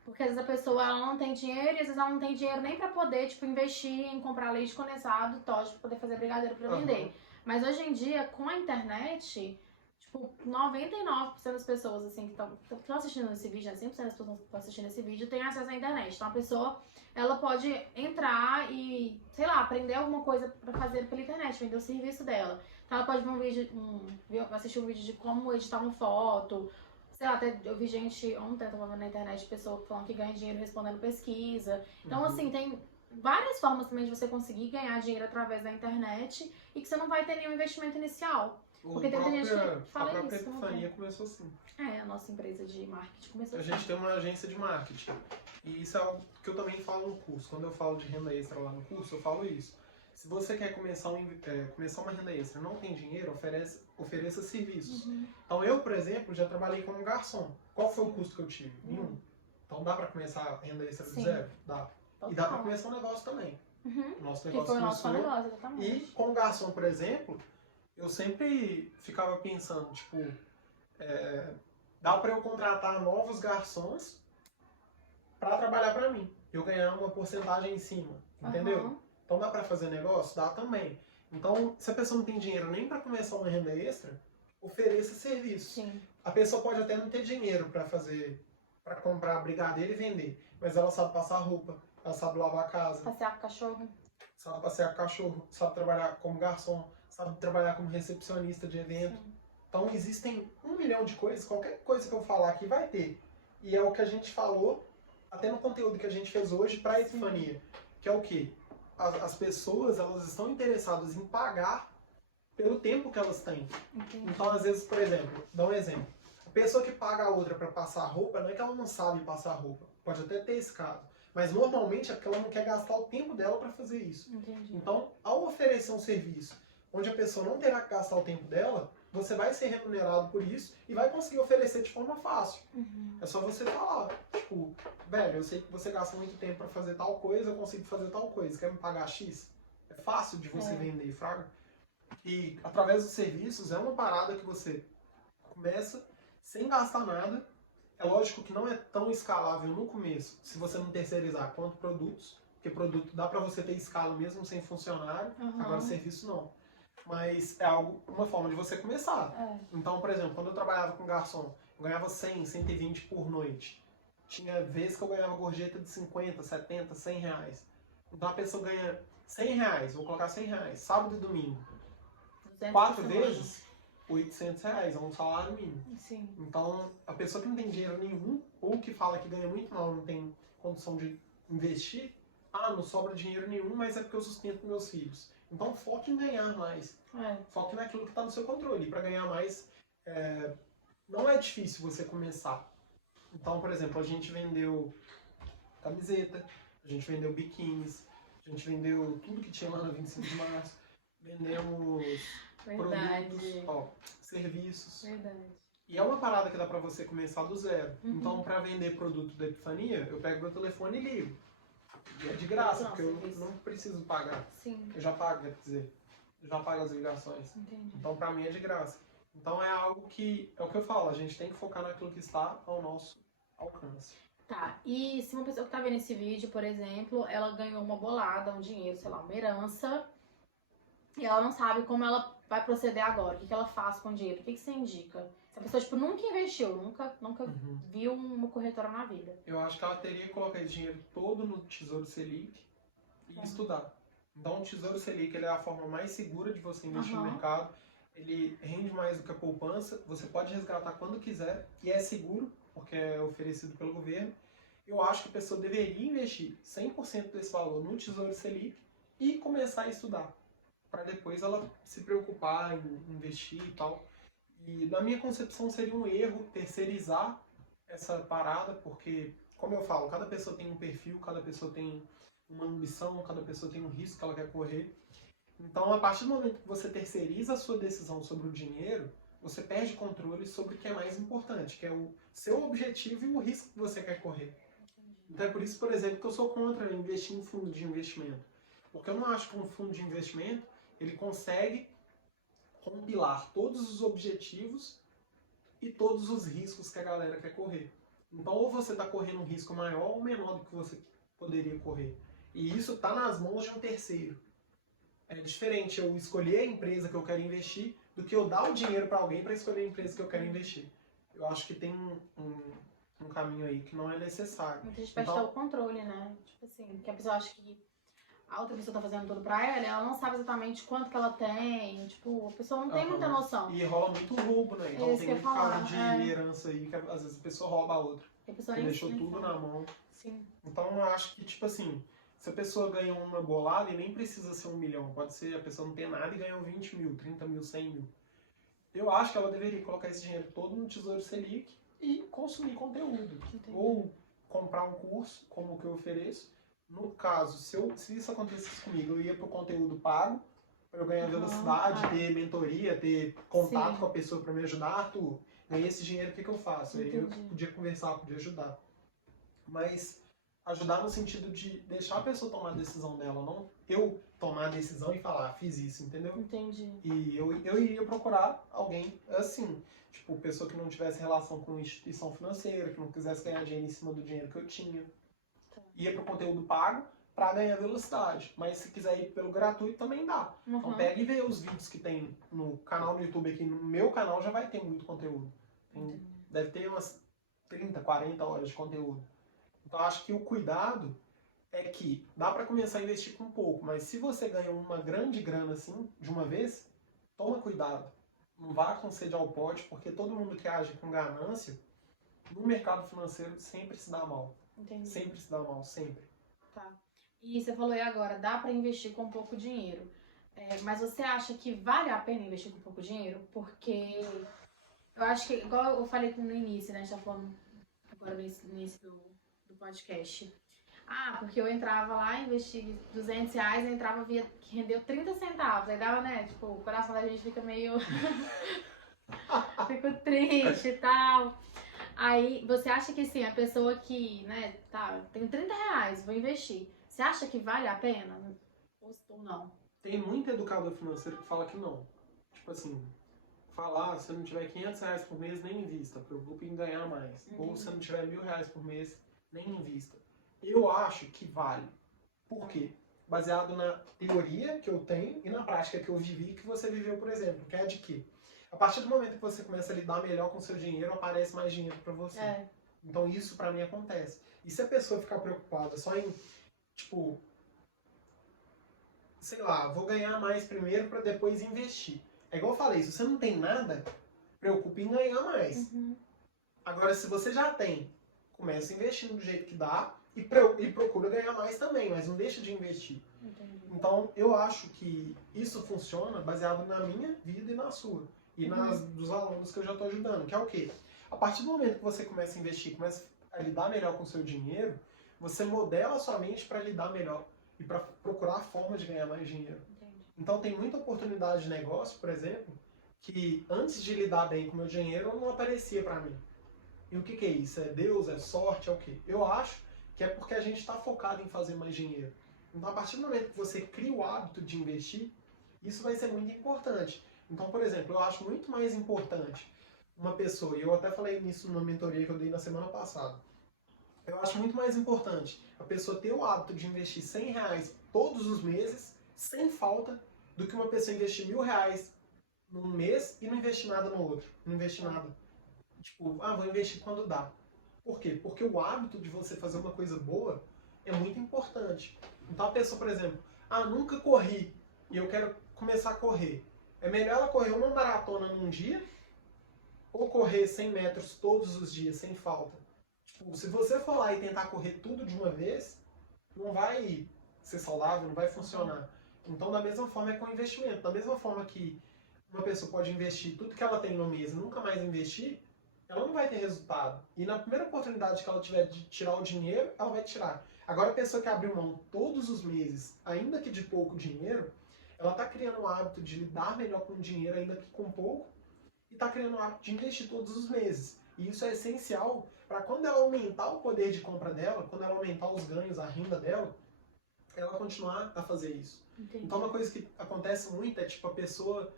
porque às vezes a pessoa ela não tem dinheiro e às vezes ela não tem dinheiro nem pra poder, tipo, investir em comprar leite condensado, Toddy, pra poder fazer brigadeiro pra vender. Mas hoje em dia, com a internet, tipo, 99% das pessoas, assim, que estão assistindo esse vídeo, 100% das pessoas que estão assistindo esse vídeo, tem acesso à internet. Então a pessoa, ela pode entrar e, sei lá, aprender alguma coisa pra fazer pela internet, vender o serviço dela. Então ela pode ver um vídeo, assistir um vídeo de como editar uma foto. Sei lá, até eu vi gente ontem, eu tava vendo na internet, pessoa falando que ganha dinheiro respondendo pesquisa. Então, assim, tem várias formas também de você conseguir ganhar dinheiro através da internet e que você não vai ter nenhum investimento inicial. Porque tem muita gente que fala isso. A própria Epifania começou assim. A nossa empresa de marketing começou assim. A gente tem uma agência de marketing. E isso é algo que eu também falo no curso. Quando eu falo de renda extra lá no curso, eu falo isso. Se você quer começar uma renda extra e não tem dinheiro, ofereça serviços. Então eu, por exemplo, já trabalhei como garçom. Qual foi o custo que eu tive? Nenhum. Então dá pra começar a renda extra do zero? Dá. E dá pra começar um negócio também. Nosso negócio que foi o nosso negócio, exatamente. E como garçom, por exemplo, eu sempre ficava pensando, tipo, dá pra eu contratar novos garçons pra trabalhar pra mim. Eu ganhar uma porcentagem em cima, entendeu? Então dá para fazer negócio? Dá também. Então, se a pessoa não tem dinheiro nem para começar uma renda extra, ofereça serviço. Sim. A pessoa pode até não ter dinheiro para comprar brigadeiro e vender, mas ela sabe passar roupa, ela sabe lavar a casa, Passear com o cachorro. sabe passear com o cachorro, sabe trabalhar como garçom, sabe trabalhar como recepcionista de evento. Sim. Então existem 1 milhão de coisas, qualquer coisa que eu falar aqui vai ter. E é o que a gente falou, até no conteúdo que a gente fez hoje para a Epifania, que é o quê? As pessoas, elas estão interessadas em pagar pelo tempo que elas têm. Entendi. Então, às vezes, por exemplo, dá um exemplo. A pessoa que paga a outra para passar roupa, não é que ela não sabe passar roupa. Pode até ter esse caso. Mas normalmente é porque ela não quer gastar o tempo dela para fazer isso. Entendi. Então, ao oferecer um serviço onde a pessoa não terá que gastar o tempo dela, você vai ser remunerado por isso e vai conseguir oferecer de forma fácil. É só você falar, tipo, velho, eu sei que você gasta muito tempo para fazer tal coisa, eu consigo fazer tal coisa, quer me pagar X? É fácil de você vender, fraga. E através dos serviços é uma parada que você começa sem gastar nada. É lógico que não é tão escalável no começo, se você não terceirizar, quanto produtos, porque produto dá para você ter escala mesmo sem funcionário, agora serviço não. Mas é uma forma de você começar. Então, por exemplo, quando eu trabalhava com garçom, eu ganhava 100, 120 por noite. Tinha vezes que eu ganhava gorjeta de 50, 70, 100 reais. Então a pessoa ganha 100 reais, vou colocar 100 reais, sábado e domingo. 4 vezes, 800 reais, é um salário mínimo. Sim. Então, a pessoa que não tem dinheiro nenhum, ou que fala que ganha muito mal, não tem condição de investir, não sobra dinheiro nenhum, mas é porque eu sustento meus filhos. Então, foque em ganhar mais. Foque naquilo que está no seu controle. E para ganhar mais, não é difícil você começar. Então, por exemplo, a gente vendeu camiseta, a gente vendeu biquínis, a gente vendeu tudo que tinha lá no 25 de março, vendemos produtos, serviços. Verdade. E é uma parada que dá pra você começar do zero. Então, pra vender produto da Epifania, eu pego meu telefone e ligo. E é de graça, porque eu não preciso pagar. Sim. Eu já pago, quer dizer, eu já pago as ligações. Entendi. Então, pra mim é de graça. Então, é algo que, é o que eu falo, a gente tem que focar naquilo que está ao nosso alcance. Tá, e se uma pessoa que tá vendo esse vídeo, por exemplo, ela ganhou uma bolada, um dinheiro, sei lá, uma herança, e ela não sabe como ela vai proceder agora, o que ela faz com o dinheiro, o que você indica? Se a pessoa, tipo, nunca investiu, nunca viu uma corretora na vida. Eu acho que ela teria que colocar esse dinheiro todo no Tesouro Selic e estudar. Então, o Tesouro Selic ele é a forma mais segura de você investir no mercado. Ele rende mais do que a poupança, você pode resgatar quando quiser e é seguro, porque é oferecido pelo governo. Eu acho que a pessoa deveria investir 100% desse valor no Tesouro Selic e começar a estudar, para depois ela se preocupar em investir e tal. E na minha concepção seria um erro terceirizar essa parada, porque, como eu falo, cada pessoa tem um perfil, cada pessoa tem uma ambição, cada pessoa tem um risco que ela quer correr. Então, a partir do momento que você terceiriza a sua decisão sobre o dinheiro, você perde controle sobre o que é mais importante, que é o seu objetivo e o risco que você quer correr. Então é por isso, por exemplo, que eu sou contra investir em fundo de investimento. Porque eu não acho que um fundo de investimento ele consegue compilar todos os objetivos e todos os riscos que a galera quer correr. Então, ou você está correndo um risco maior ou menor do que você poderia correr. E isso está nas mãos de um terceiro. É diferente eu escolher a empresa que eu quero investir do que eu dar o dinheiro para alguém para escolher a empresa que eu quero investir. Eu acho que tem um caminho aí que não é necessário. Muita gente perde o controle, né? Tipo assim, que a pessoa acha que a outra pessoa tá fazendo tudo pra ela não sabe exatamente quanto que ela tem, tipo, a pessoa não tem muita noção. E rola muito roubo, né? Então tem muito caso de herança aí que às vezes a pessoa rouba a outra. A pessoa que deixou tudo na mão. Sim. Então eu acho que, tipo assim, se a pessoa ganha uma bolada, e nem precisa ser 1 milhão, pode ser a pessoa não tem nada e ganhou 20 mil, 30 mil, 100 mil. Eu acho que ela deveria colocar esse dinheiro todo no Tesouro Selic e consumir conteúdo. Entendi. Ou comprar um curso, como o que eu ofereço. No caso, se isso acontecesse comigo, eu ia pro conteúdo pago, para eu ganhar velocidade, ter mentoria, ter contato com a pessoa para me ajudar. Arthur, ganhei esse dinheiro, o que eu faço? Aí eu podia conversar, podia ajudar. Mas ajudar no sentido de deixar a pessoa tomar a decisão dela, não eu tomar a decisão e falar, fiz isso, entendeu? Entendi. E eu iria procurar alguém assim, tipo, pessoa que não tivesse relação com instituição financeira, que não quisesse ganhar dinheiro em cima do dinheiro que eu tinha. Ia pro conteúdo pago, para ganhar velocidade. Mas se quiser ir pelo gratuito, também dá. Então pega e vê os vídeos que tem no canal do YouTube aqui. No meu canal já vai ter muito conteúdo. Deve ter umas 30, 40 horas de conteúdo. Então acho que o cuidado é que dá para começar a investir com pouco, mas se você ganha uma grande grana assim, de uma vez, toma cuidado. Não vá com sede ao pote, porque todo mundo que age com ganância, no mercado financeiro, sempre se dá mal. Entendi. Sempre se dá mal, sempre. Tá. E você falou aí agora, dá para investir com pouco dinheiro. Mas você acha que vale a pena investir com pouco dinheiro? Porque eu acho que, igual eu falei no início, né? A gente tá falando agora no início do podcast. Porque eu entrava lá, investi R$200, eu entrava, via que rendeu 30 centavos. Aí dava, né? Tipo, o coração da gente fica meio... Fico triste e tal. Aí, você acha que, assim, a pessoa que, né, tá, tem R$30, vou investir. Você acha que vale a pena? Ou não? Tem muito educador financeiro que fala que não. Tipo assim, falar, se não tiver R$500 por mês, nem invista. Preocupe em ganhar mais. Ou se não tiver R$1.000 por mês, nem invista. Eu acho que vale. Por quê? Baseado na teoria que eu tenho e na prática que eu vivi, que você viveu, por exemplo, que é de que a partir do momento que você começa a lidar melhor com o seu dinheiro, aparece mais dinheiro para você. Então isso para mim acontece. E se a pessoa ficar preocupada só em, tipo, sei lá, vou ganhar mais primeiro para depois investir. É igual eu falei, se você não tem nada, preocupe em ganhar mais. Agora, se você já tem, começa investindo do jeito que dá e procura ganhar mais também, mas não deixa de investir. Entendi. Então, eu acho que isso funciona baseado na minha vida e na sua. E nas dos alunos que eu já estou ajudando. Que é o quê? A partir do momento que você começa a investir, começa a lidar melhor com o seu dinheiro, você modela a sua mente para lidar melhor e para procurar a forma de ganhar mais dinheiro. Entendi. Então, tem muita oportunidade de negócio, por exemplo, que antes de lidar bem com o meu dinheiro, não aparecia para mim. E o que é isso? É Deus? É sorte? É o quê? Eu acho que é porque a gente está focado em fazer mais dinheiro. Então, a partir do momento que você cria o hábito de investir, isso vai ser muito importante. Então, por exemplo, eu acho muito mais importante uma pessoa, e eu até falei nisso na mentoria que eu dei na semana passada, eu acho muito mais importante a pessoa ter o hábito de investir R$100 todos os meses, sem falta, do que uma pessoa investir R$1.000 num mês e não investir nada no outro. Não investir nada. Tipo, vou investir quando dá. Por quê? Porque o hábito de você fazer uma coisa boa é muito importante. Então a pessoa, por exemplo, nunca corri e eu quero começar a correr. É melhor ela correr uma maratona num dia ou correr 100 metros todos os dias, sem falta. Tipo, se você for lá e tentar correr tudo de uma vez, não vai ser saudável, não vai funcionar. Então, da mesma forma é com o investimento. Da mesma forma que uma pessoa pode investir tudo que ela tem no mês e nunca mais investir, ela não vai ter resultado. E na primeira oportunidade que ela tiver de tirar o dinheiro, ela vai tirar. Agora, a pessoa que abriu mão todos os meses, ainda que de pouco dinheiro, ela está criando o hábito de lidar melhor com o dinheiro, ainda que com pouco, e está criando o hábito de investir todos os meses. E isso é essencial para quando ela aumentar o poder de compra dela, quando ela aumentar os ganhos, a renda dela, ela continuar a fazer isso. Entendi. Então, uma coisa que acontece muito é, tipo, a pessoa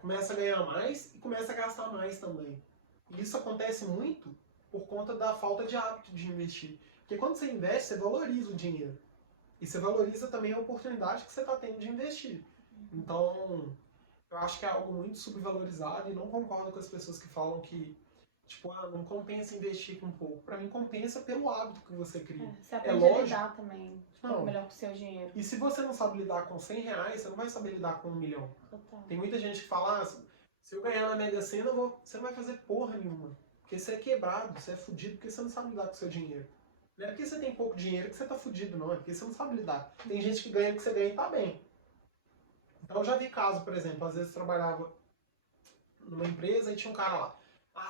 começa a ganhar mais e começa a gastar mais também. E isso acontece muito por conta da falta de hábito de investir. Porque quando você investe, você valoriza o dinheiro. E você valoriza também a oportunidade que você está tendo de investir. Então, eu acho que é algo muito subvalorizado e não concordo com as pessoas que falam que, tipo, não compensa investir com pouco. Para mim, compensa pelo hábito que você cria. Você aprende a lidar também melhor com o seu dinheiro. E se você não sabe lidar com R$100, você não vai saber lidar com 1 milhão. Total. Tem muita gente que fala, se eu ganhar na Mega Sena, você não vai fazer porra nenhuma. Porque você é quebrado, você é fudido, porque você não sabe lidar com o seu dinheiro. Não é porque você tem pouco dinheiro que você tá fudido, não. É porque você não sabe lidar. Tem gente que ganha o que você ganha e tá bem. Então eu já vi caso, por exemplo, às vezes eu trabalhava numa empresa e tinha um cara lá.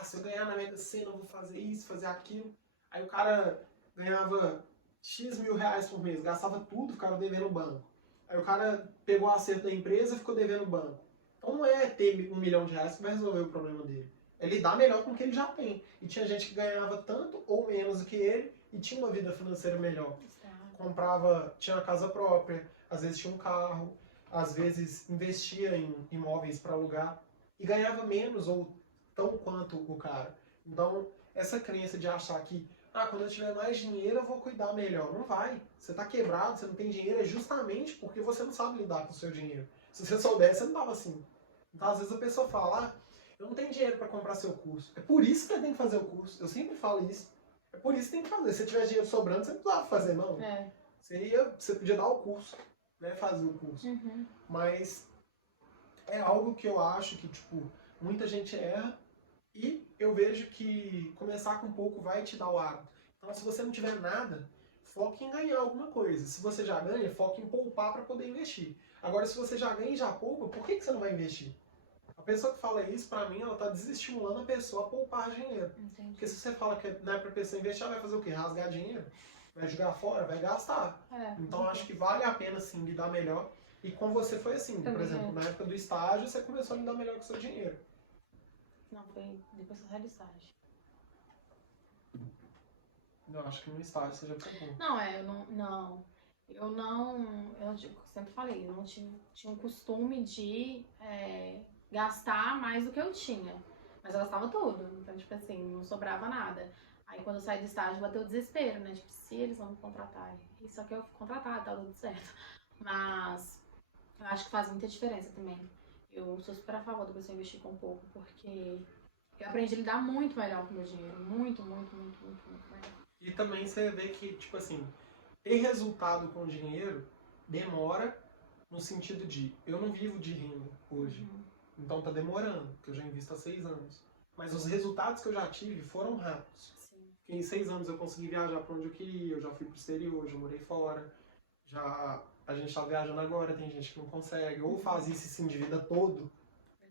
Se eu ganhar na Mega Sena, eu vou fazer isso, fazer aquilo. Aí o cara ganhava X mil reais por mês, gastava tudo, ficava devendo o banco. Aí o cara pegou o acerto da empresa e ficou devendo o banco. Então não é ter R$1 milhão que vai resolver o problema dele. É lidar melhor com o que ele já tem. E tinha gente que ganhava tanto ou menos do que ele e tinha uma vida financeira melhor. Comprava, tinha uma casa própria, às vezes tinha um carro, às vezes investia em imóveis para alugar e ganhava menos ou tão quanto o cara. Então, essa crença de achar que Ah, quando eu tiver mais dinheiro eu vou cuidar melhor. Não vai. Você tá quebrado, você não tem dinheiro, é justamente porque você não sabe lidar com o seu dinheiro. Se você soubesse, você não tava assim. Então, às vezes a pessoa fala, ah, eu não tenho dinheiro para comprar seu curso. É por isso que você tem que fazer o curso. Eu sempre falo isso. É por isso que tem que fazer. Se tiver dinheiro sobrando, você não precisava fazer, não. Você podia dar o curso, né? Fazer o curso. Mas é algo que eu acho que, tipo, muita gente erra e eu vejo que começar com pouco vai te dar o hábito. Então, se você não tiver nada, foque em ganhar alguma coisa. Se você já ganha, foque em poupar para poder investir. Agora, se você já ganha e já poupa, por que você não vai investir? A pessoa que fala isso, pra mim, ela tá desestimulando a pessoa a poupar dinheiro. Entendi. Porque se você fala que não é pra pessoa investir, ela vai fazer o quê? Rasgar dinheiro? Vai jogar fora? Vai gastar. Então, acho que vale a pena, sim, lidar melhor. E com você foi assim. Por exemplo, na época do estágio, você começou a lidar melhor com o seu dinheiro. Não, foi depois que eu saí do estágio. Eu acho que no estágio você já poupou. Eu sempre falei, eu não tinha um costume de gastar mais do que eu tinha. Mas eu gastava tudo, então, tipo assim, não sobrava nada. Aí quando eu saí do estágio, bateu o desespero, né? Tipo, se eles vão me contratar. E só que eu fui contratada, tá tudo certo. Mas eu acho que faz muita diferença também. Eu sou super a favor da pessoa investir com pouco, porque eu aprendi a lidar muito melhor com o meu dinheiro. Muito melhor. E também você vê que, tipo assim, ter resultado com dinheiro demora no sentido de eu não vivo de renda hoje. Então tá demorando, porque eu já invisto há 6 anos. Mas os resultados que eu já tive foram rápidos. Sim. Porque em 6 anos eu consegui viajar para onde eu queria, eu já fui pro exterior, já morei fora. A gente tá viajando agora, tem gente que não consegue. Ou faz isso e se endivida todo.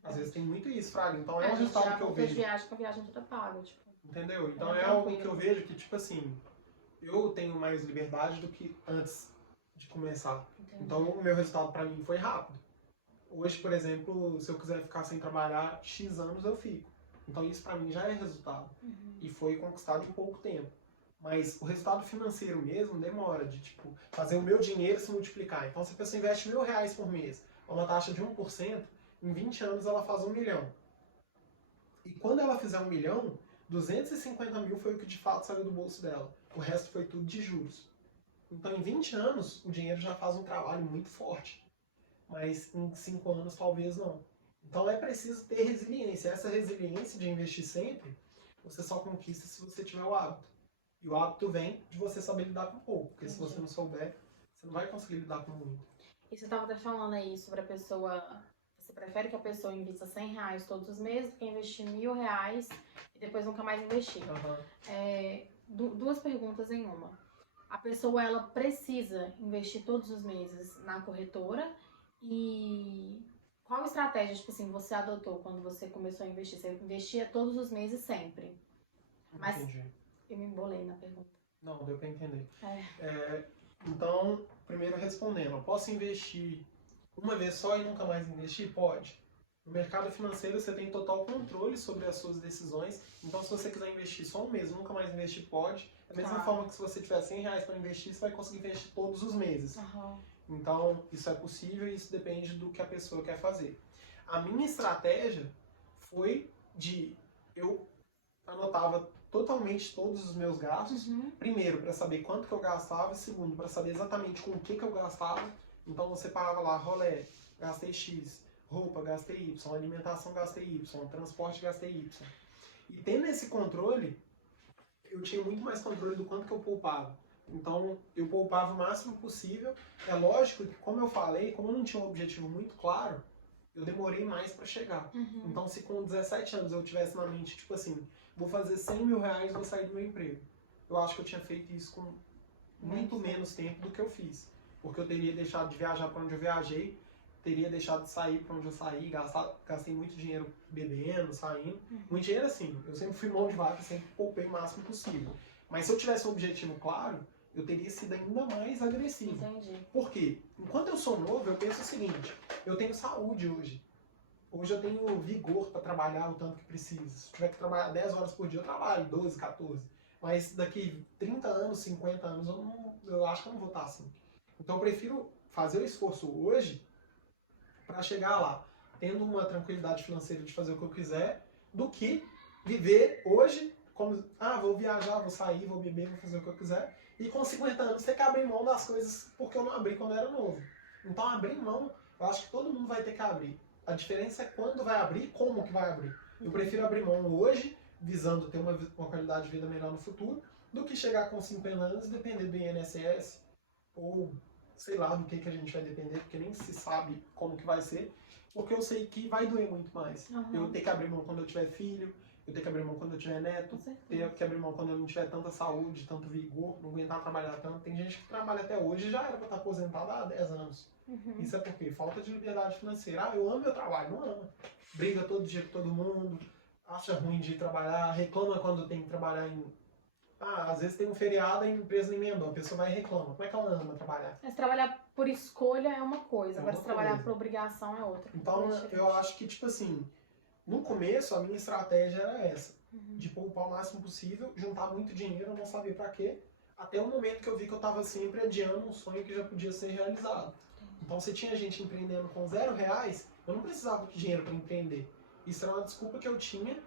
Às vezes tem muito isso, Fraga. Então é um resultado que eu vejo. Viagem com a viagem toda paga, tipo. Entendeu? Então é algo que eu vejo que, tipo assim, eu tenho mais liberdade do que antes de começar. Entendi. Então o meu resultado pra mim foi rápido. Hoje, por exemplo, se eu quiser ficar sem trabalhar X anos, eu fico. Então isso pra mim já é resultado. E foi conquistado em pouco tempo. Mas o resultado financeiro mesmo demora, de tipo, fazer o meu dinheiro se multiplicar. Então se a pessoa investe R$1.000 por mês, uma taxa de 1%, em 20 anos ela faz 1 milhão. E quando ela fizer 1 milhão, 250 mil foi o que de fato saiu do bolso dela. O resto foi tudo de juros. Então em 20 anos o dinheiro já faz um trabalho muito forte. Mas em 5 anos talvez não. Então é preciso ter resiliência. Essa resiliência de investir sempre, você só conquista se você tiver o hábito. E o hábito vem de você saber lidar com pouco. Porque se você não souber, você não vai conseguir lidar com muito. E você estava até falando aí sobre a pessoa... Você prefere que a pessoa invista R$100 todos os meses do que investir R$1.000 e depois nunca mais investir? Duas perguntas em uma. A pessoa, ela precisa investir todos os meses na corretora? E qual estratégia, tipo assim, você adotou quando você começou a investir? Você investia todos os meses sempre? Mas entendi. Eu me embolei na pergunta. Não, deu pra entender. Então, primeiro respondendo, eu posso investir uma vez só e nunca mais investir? Pode. No mercado financeiro você tem total controle sobre as suas decisões, então se você quiser investir só um mês e nunca mais investir, pode. Da mesma forma que se você tiver R$100 para investir, você vai conseguir investir todos os meses. Então, isso é possível e isso depende do que a pessoa quer fazer. A minha estratégia foi de... Eu anotava totalmente todos os meus gastos. Primeiro, para saber quanto que eu gastava. E segundo, para saber exatamente com o que eu gastava. Então, você parava lá, rolê, gastei X. Roupa, gastei Y. Alimentação, gastei Y. Transporte, gastei Y. E tendo esse controle, eu tinha muito mais controle do quanto que eu poupava. Então, eu poupava o máximo possível. É lógico que, como eu falei, como eu não tinha um objetivo muito claro, eu demorei mais para chegar. Então, se com 17 anos eu tivesse na mente, tipo assim, vou fazer R$100 mil e vou sair do meu emprego. Eu acho que eu tinha feito isso com muito menos tempo do que eu fiz. Porque eu teria deixado de viajar para onde eu viajei, teria deixado de sair para onde eu saí, gastei muito dinheiro bebendo, saindo. Muito dinheiro assim, eu sempre fui mão de vaca, sempre poupei o máximo possível. Mas se eu tivesse um objetivo claro, eu teria sido ainda mais agressivo. Entendi. Por quê? Enquanto eu sou novo, eu penso o seguinte, eu tenho saúde hoje. Hoje eu tenho vigor para trabalhar o tanto que preciso. Se eu tiver que trabalhar 10 horas por dia, eu trabalho 12, 14. Mas daqui 30 anos, 50 anos, eu acho que eu não vou estar assim. Então eu prefiro fazer o esforço hoje para chegar lá, tendo uma tranquilidade financeira de fazer o que eu quiser, do que viver hoje vou viajar, vou sair, vou beber, vou fazer o que eu quiser. E com 50 anos você tem que abrir mão das coisas porque eu não abri quando eu era novo. Então abrir mão, eu acho que todo mundo vai ter que abrir. A diferença é quando vai abrir e como que vai abrir. Eu prefiro abrir mão hoje, visando ter uma qualidade de vida melhor no futuro, do que chegar com 50 anos e depender do INSS, ou sei lá do que a gente vai depender, porque nem se sabe como que vai ser, porque eu sei que vai doer muito mais. Eu ter que abrir mão quando eu tiver filho, eu ter que abrir mão quando eu tiver neto, ter que abrir mão quando eu não tiver tanta saúde, tanto vigor, não aguentar trabalhar tanto. Tem gente que trabalha até hoje e já era pra estar aposentada há 10 anos. Isso é por quê? Falta de liberdade financeira. Eu amo meu trabalho, não amo. Briga todo dia com todo mundo, acha ruim de ir trabalhar, reclama quando tem que trabalhar em... às vezes tem um feriado e a empresa nem emendou, a pessoa vai e reclama. Como é que ela ama trabalhar? Mas trabalhar por escolha é uma coisa, agora se trabalhar por obrigação é outra. Então eu acho que, tipo assim, no começo a minha estratégia era essa. De poupar o máximo possível, juntar muito dinheiro, eu não sabia pra quê. Até o momento que eu vi que eu tava sempre adiando um sonho que já podia ser realizado. Então se tinha gente empreendendo com R$0, eu não precisava de dinheiro para empreender. Isso era uma desculpa que eu tinha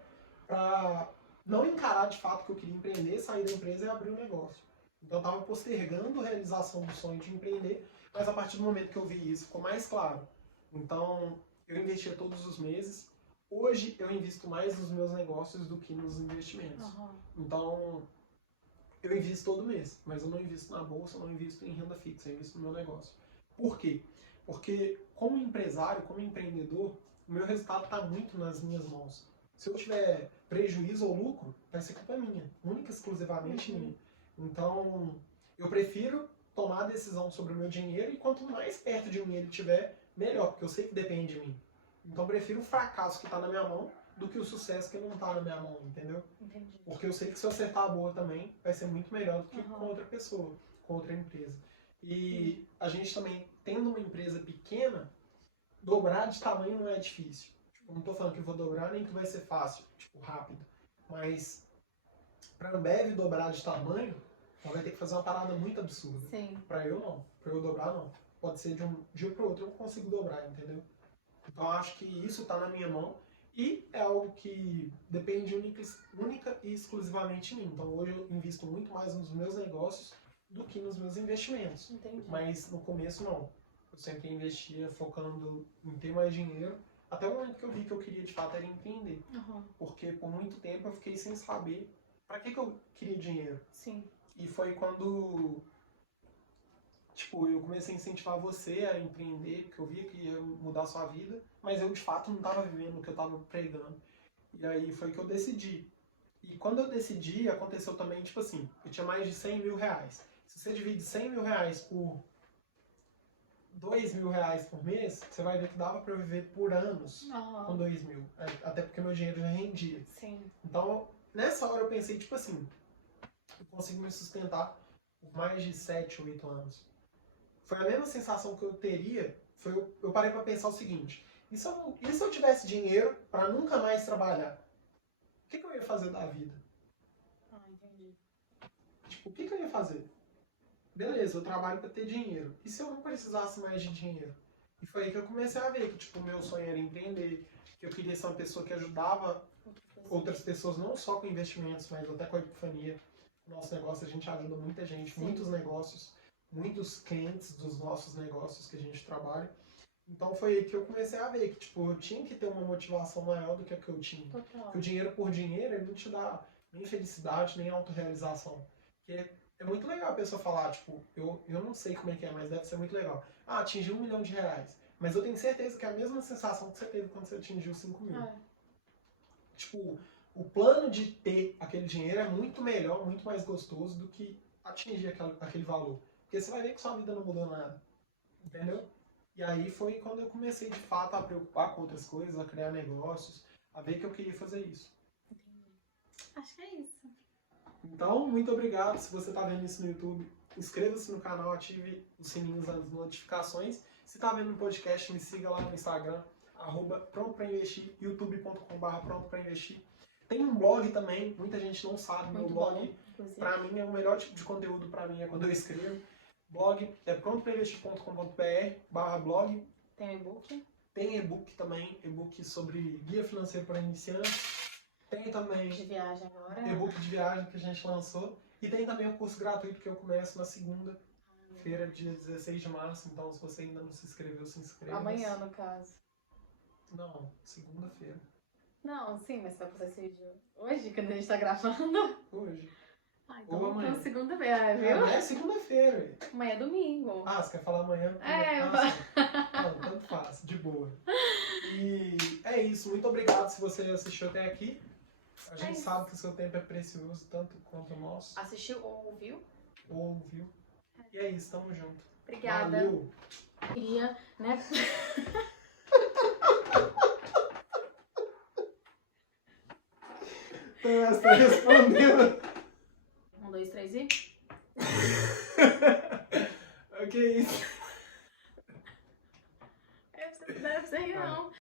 para não encarar de fato que eu queria empreender, sair da empresa e abrir um negócio. Então eu estava postergando a realização do sonho de empreender, mas a partir do momento que eu vi isso, ficou mais claro. Então eu investia todos os meses. Hoje eu invisto mais nos meus negócios do que nos investimentos. Então eu invisto todo mês, mas eu não invisto na bolsa, eu não invisto em renda fixa, eu invisto no meu negócio. Por quê? Porque como empresário, como empreendedor, o meu resultado está muito nas minhas mãos. Se eu tiver prejuízo ou lucro, vai ser culpa minha, única e exclusivamente minha. Então, eu prefiro tomar a decisão sobre o meu dinheiro e quanto mais perto de mim ele estiver, melhor, porque eu sei que depende de mim. Então, eu prefiro o fracasso que está na minha mão do que o sucesso que não está na minha mão, entendeu? Entendi. Porque eu sei que se eu acertar a boa também, vai ser muito melhor do que com outra pessoa, com outra empresa. E a gente também, tendo uma empresa pequena, dobrar de tamanho não é difícil. Tipo, não estou falando que eu vou dobrar nem que vai ser fácil, tipo, rápido. Mas para a Ambev dobrar de tamanho, ela vai ter que fazer uma parada muito absurda. Sim. Para eu não. Para eu dobrar não. Pode ser de um dia para o outro eu não consigo dobrar, entendeu? Então eu acho que isso está na minha mão e é algo que depende única e exclusivamente de mim. Então hoje eu invisto muito mais nos meus negócios do que nos meus investimentos. Entendi. Mas no começo não. Eu sempre investia focando em ter mais dinheiro, até o momento que eu vi que eu queria de fato era empreender. Porque por muito tempo eu fiquei sem saber para que eu queria dinheiro. Sim. E foi quando tipo, eu comecei a incentivar você a empreender, porque eu via que ia mudar a sua vida, mas eu de fato não estava vivendo o que eu estava pregando. E aí foi que eu decidi. E quando eu decidi, aconteceu também, tipo assim, eu tinha mais de 100 mil reais. Se você divide 100 mil reais por 2 mil reais por mês, você vai ver que dava para eu viver por anos com 2 mil. Até porque meu dinheiro já rendia. Sim. Então, nessa hora eu pensei, tipo assim, eu consigo me sustentar por mais de 7, 8 anos. Foi a mesma sensação que eu teria, eu parei para pensar o seguinte, e se eu tivesse dinheiro para nunca mais trabalhar? O que eu ia fazer da vida? Entendi. Tipo, o que eu ia fazer? Beleza, eu trabalho para ter dinheiro. E se eu não precisasse mais de dinheiro? E foi aí que eu comecei a ver que, tipo, o meu sonho era empreender, que eu queria ser uma pessoa que ajudava outras pessoas, não só com investimentos, mas até com a epifania. Nosso negócio, a gente ajuda muita gente, Sim. muitos negócios, muitos clientes dos nossos negócios que a gente trabalha. Então foi aí que eu comecei a ver que, tipo, eu tinha que ter uma motivação maior do que a que eu tinha. Total. Que o dinheiro por dinheiro, ele não te dá nem felicidade, nem autorrealização. Porque é muito legal a pessoa falar, tipo, eu não sei como é que é, mas deve ser muito legal. Atingi 1 milhão de reais. Mas eu tenho certeza que é a mesma sensação que você teve quando você atingiu 5 mil. Tipo, o plano de ter aquele dinheiro é muito melhor, muito mais gostoso do que atingir aquele valor. Porque você vai ver que sua vida não mudou nada. Entendeu? E aí foi quando eu comecei de fato a preocupar com outras coisas, a criar negócios, a ver que eu queria fazer isso. Entendi. Acho que é isso. Então, muito obrigado. Se você está vendo isso no YouTube, inscreva-se no canal, ative os sininhos das notificações. Se está vendo no podcast, me siga lá no Instagram, @prontoprainvestir, youtube.com/prontoprainvestir. Tem um blog também, muita gente não sabe, meu blog, para mim, é o melhor tipo de conteúdo para mim, é quando eu escrevo. Blog é prontoprainvestir.com.br/blog. Tem e-book? Tem e-book também, e-book sobre guia financeiro para iniciantes. Tem também De viagem agora. e-book de viagem que a gente lançou. E tem também o curso gratuito que eu começo na segunda-feira, dia 16 de março. Então, se você ainda não se inscreveu, se inscreva. Amanhã, no caso. Não, segunda-feira. Não, sim, mas você vai postar esse vídeo hoje, quando a gente tá gravando? Hoje. Ah, Ou amanhã. então segunda-feira, viu? É segunda-feira, ué. Amanhã é domingo. Ah, você quer falar amanhã? É, eu sim. Não, tanto faz, de boa. E é isso, muito obrigado se você assistiu até aqui. A gente isso. sabe que o seu tempo é precioso, tanto quanto o nosso, Assistiu ou ouviu? ou ouviu. E é isso, tamo junto. Obrigada. Valeu! Queria, né? Então, essa tá respondendo. 1, 2, 3 e. Ok, isso.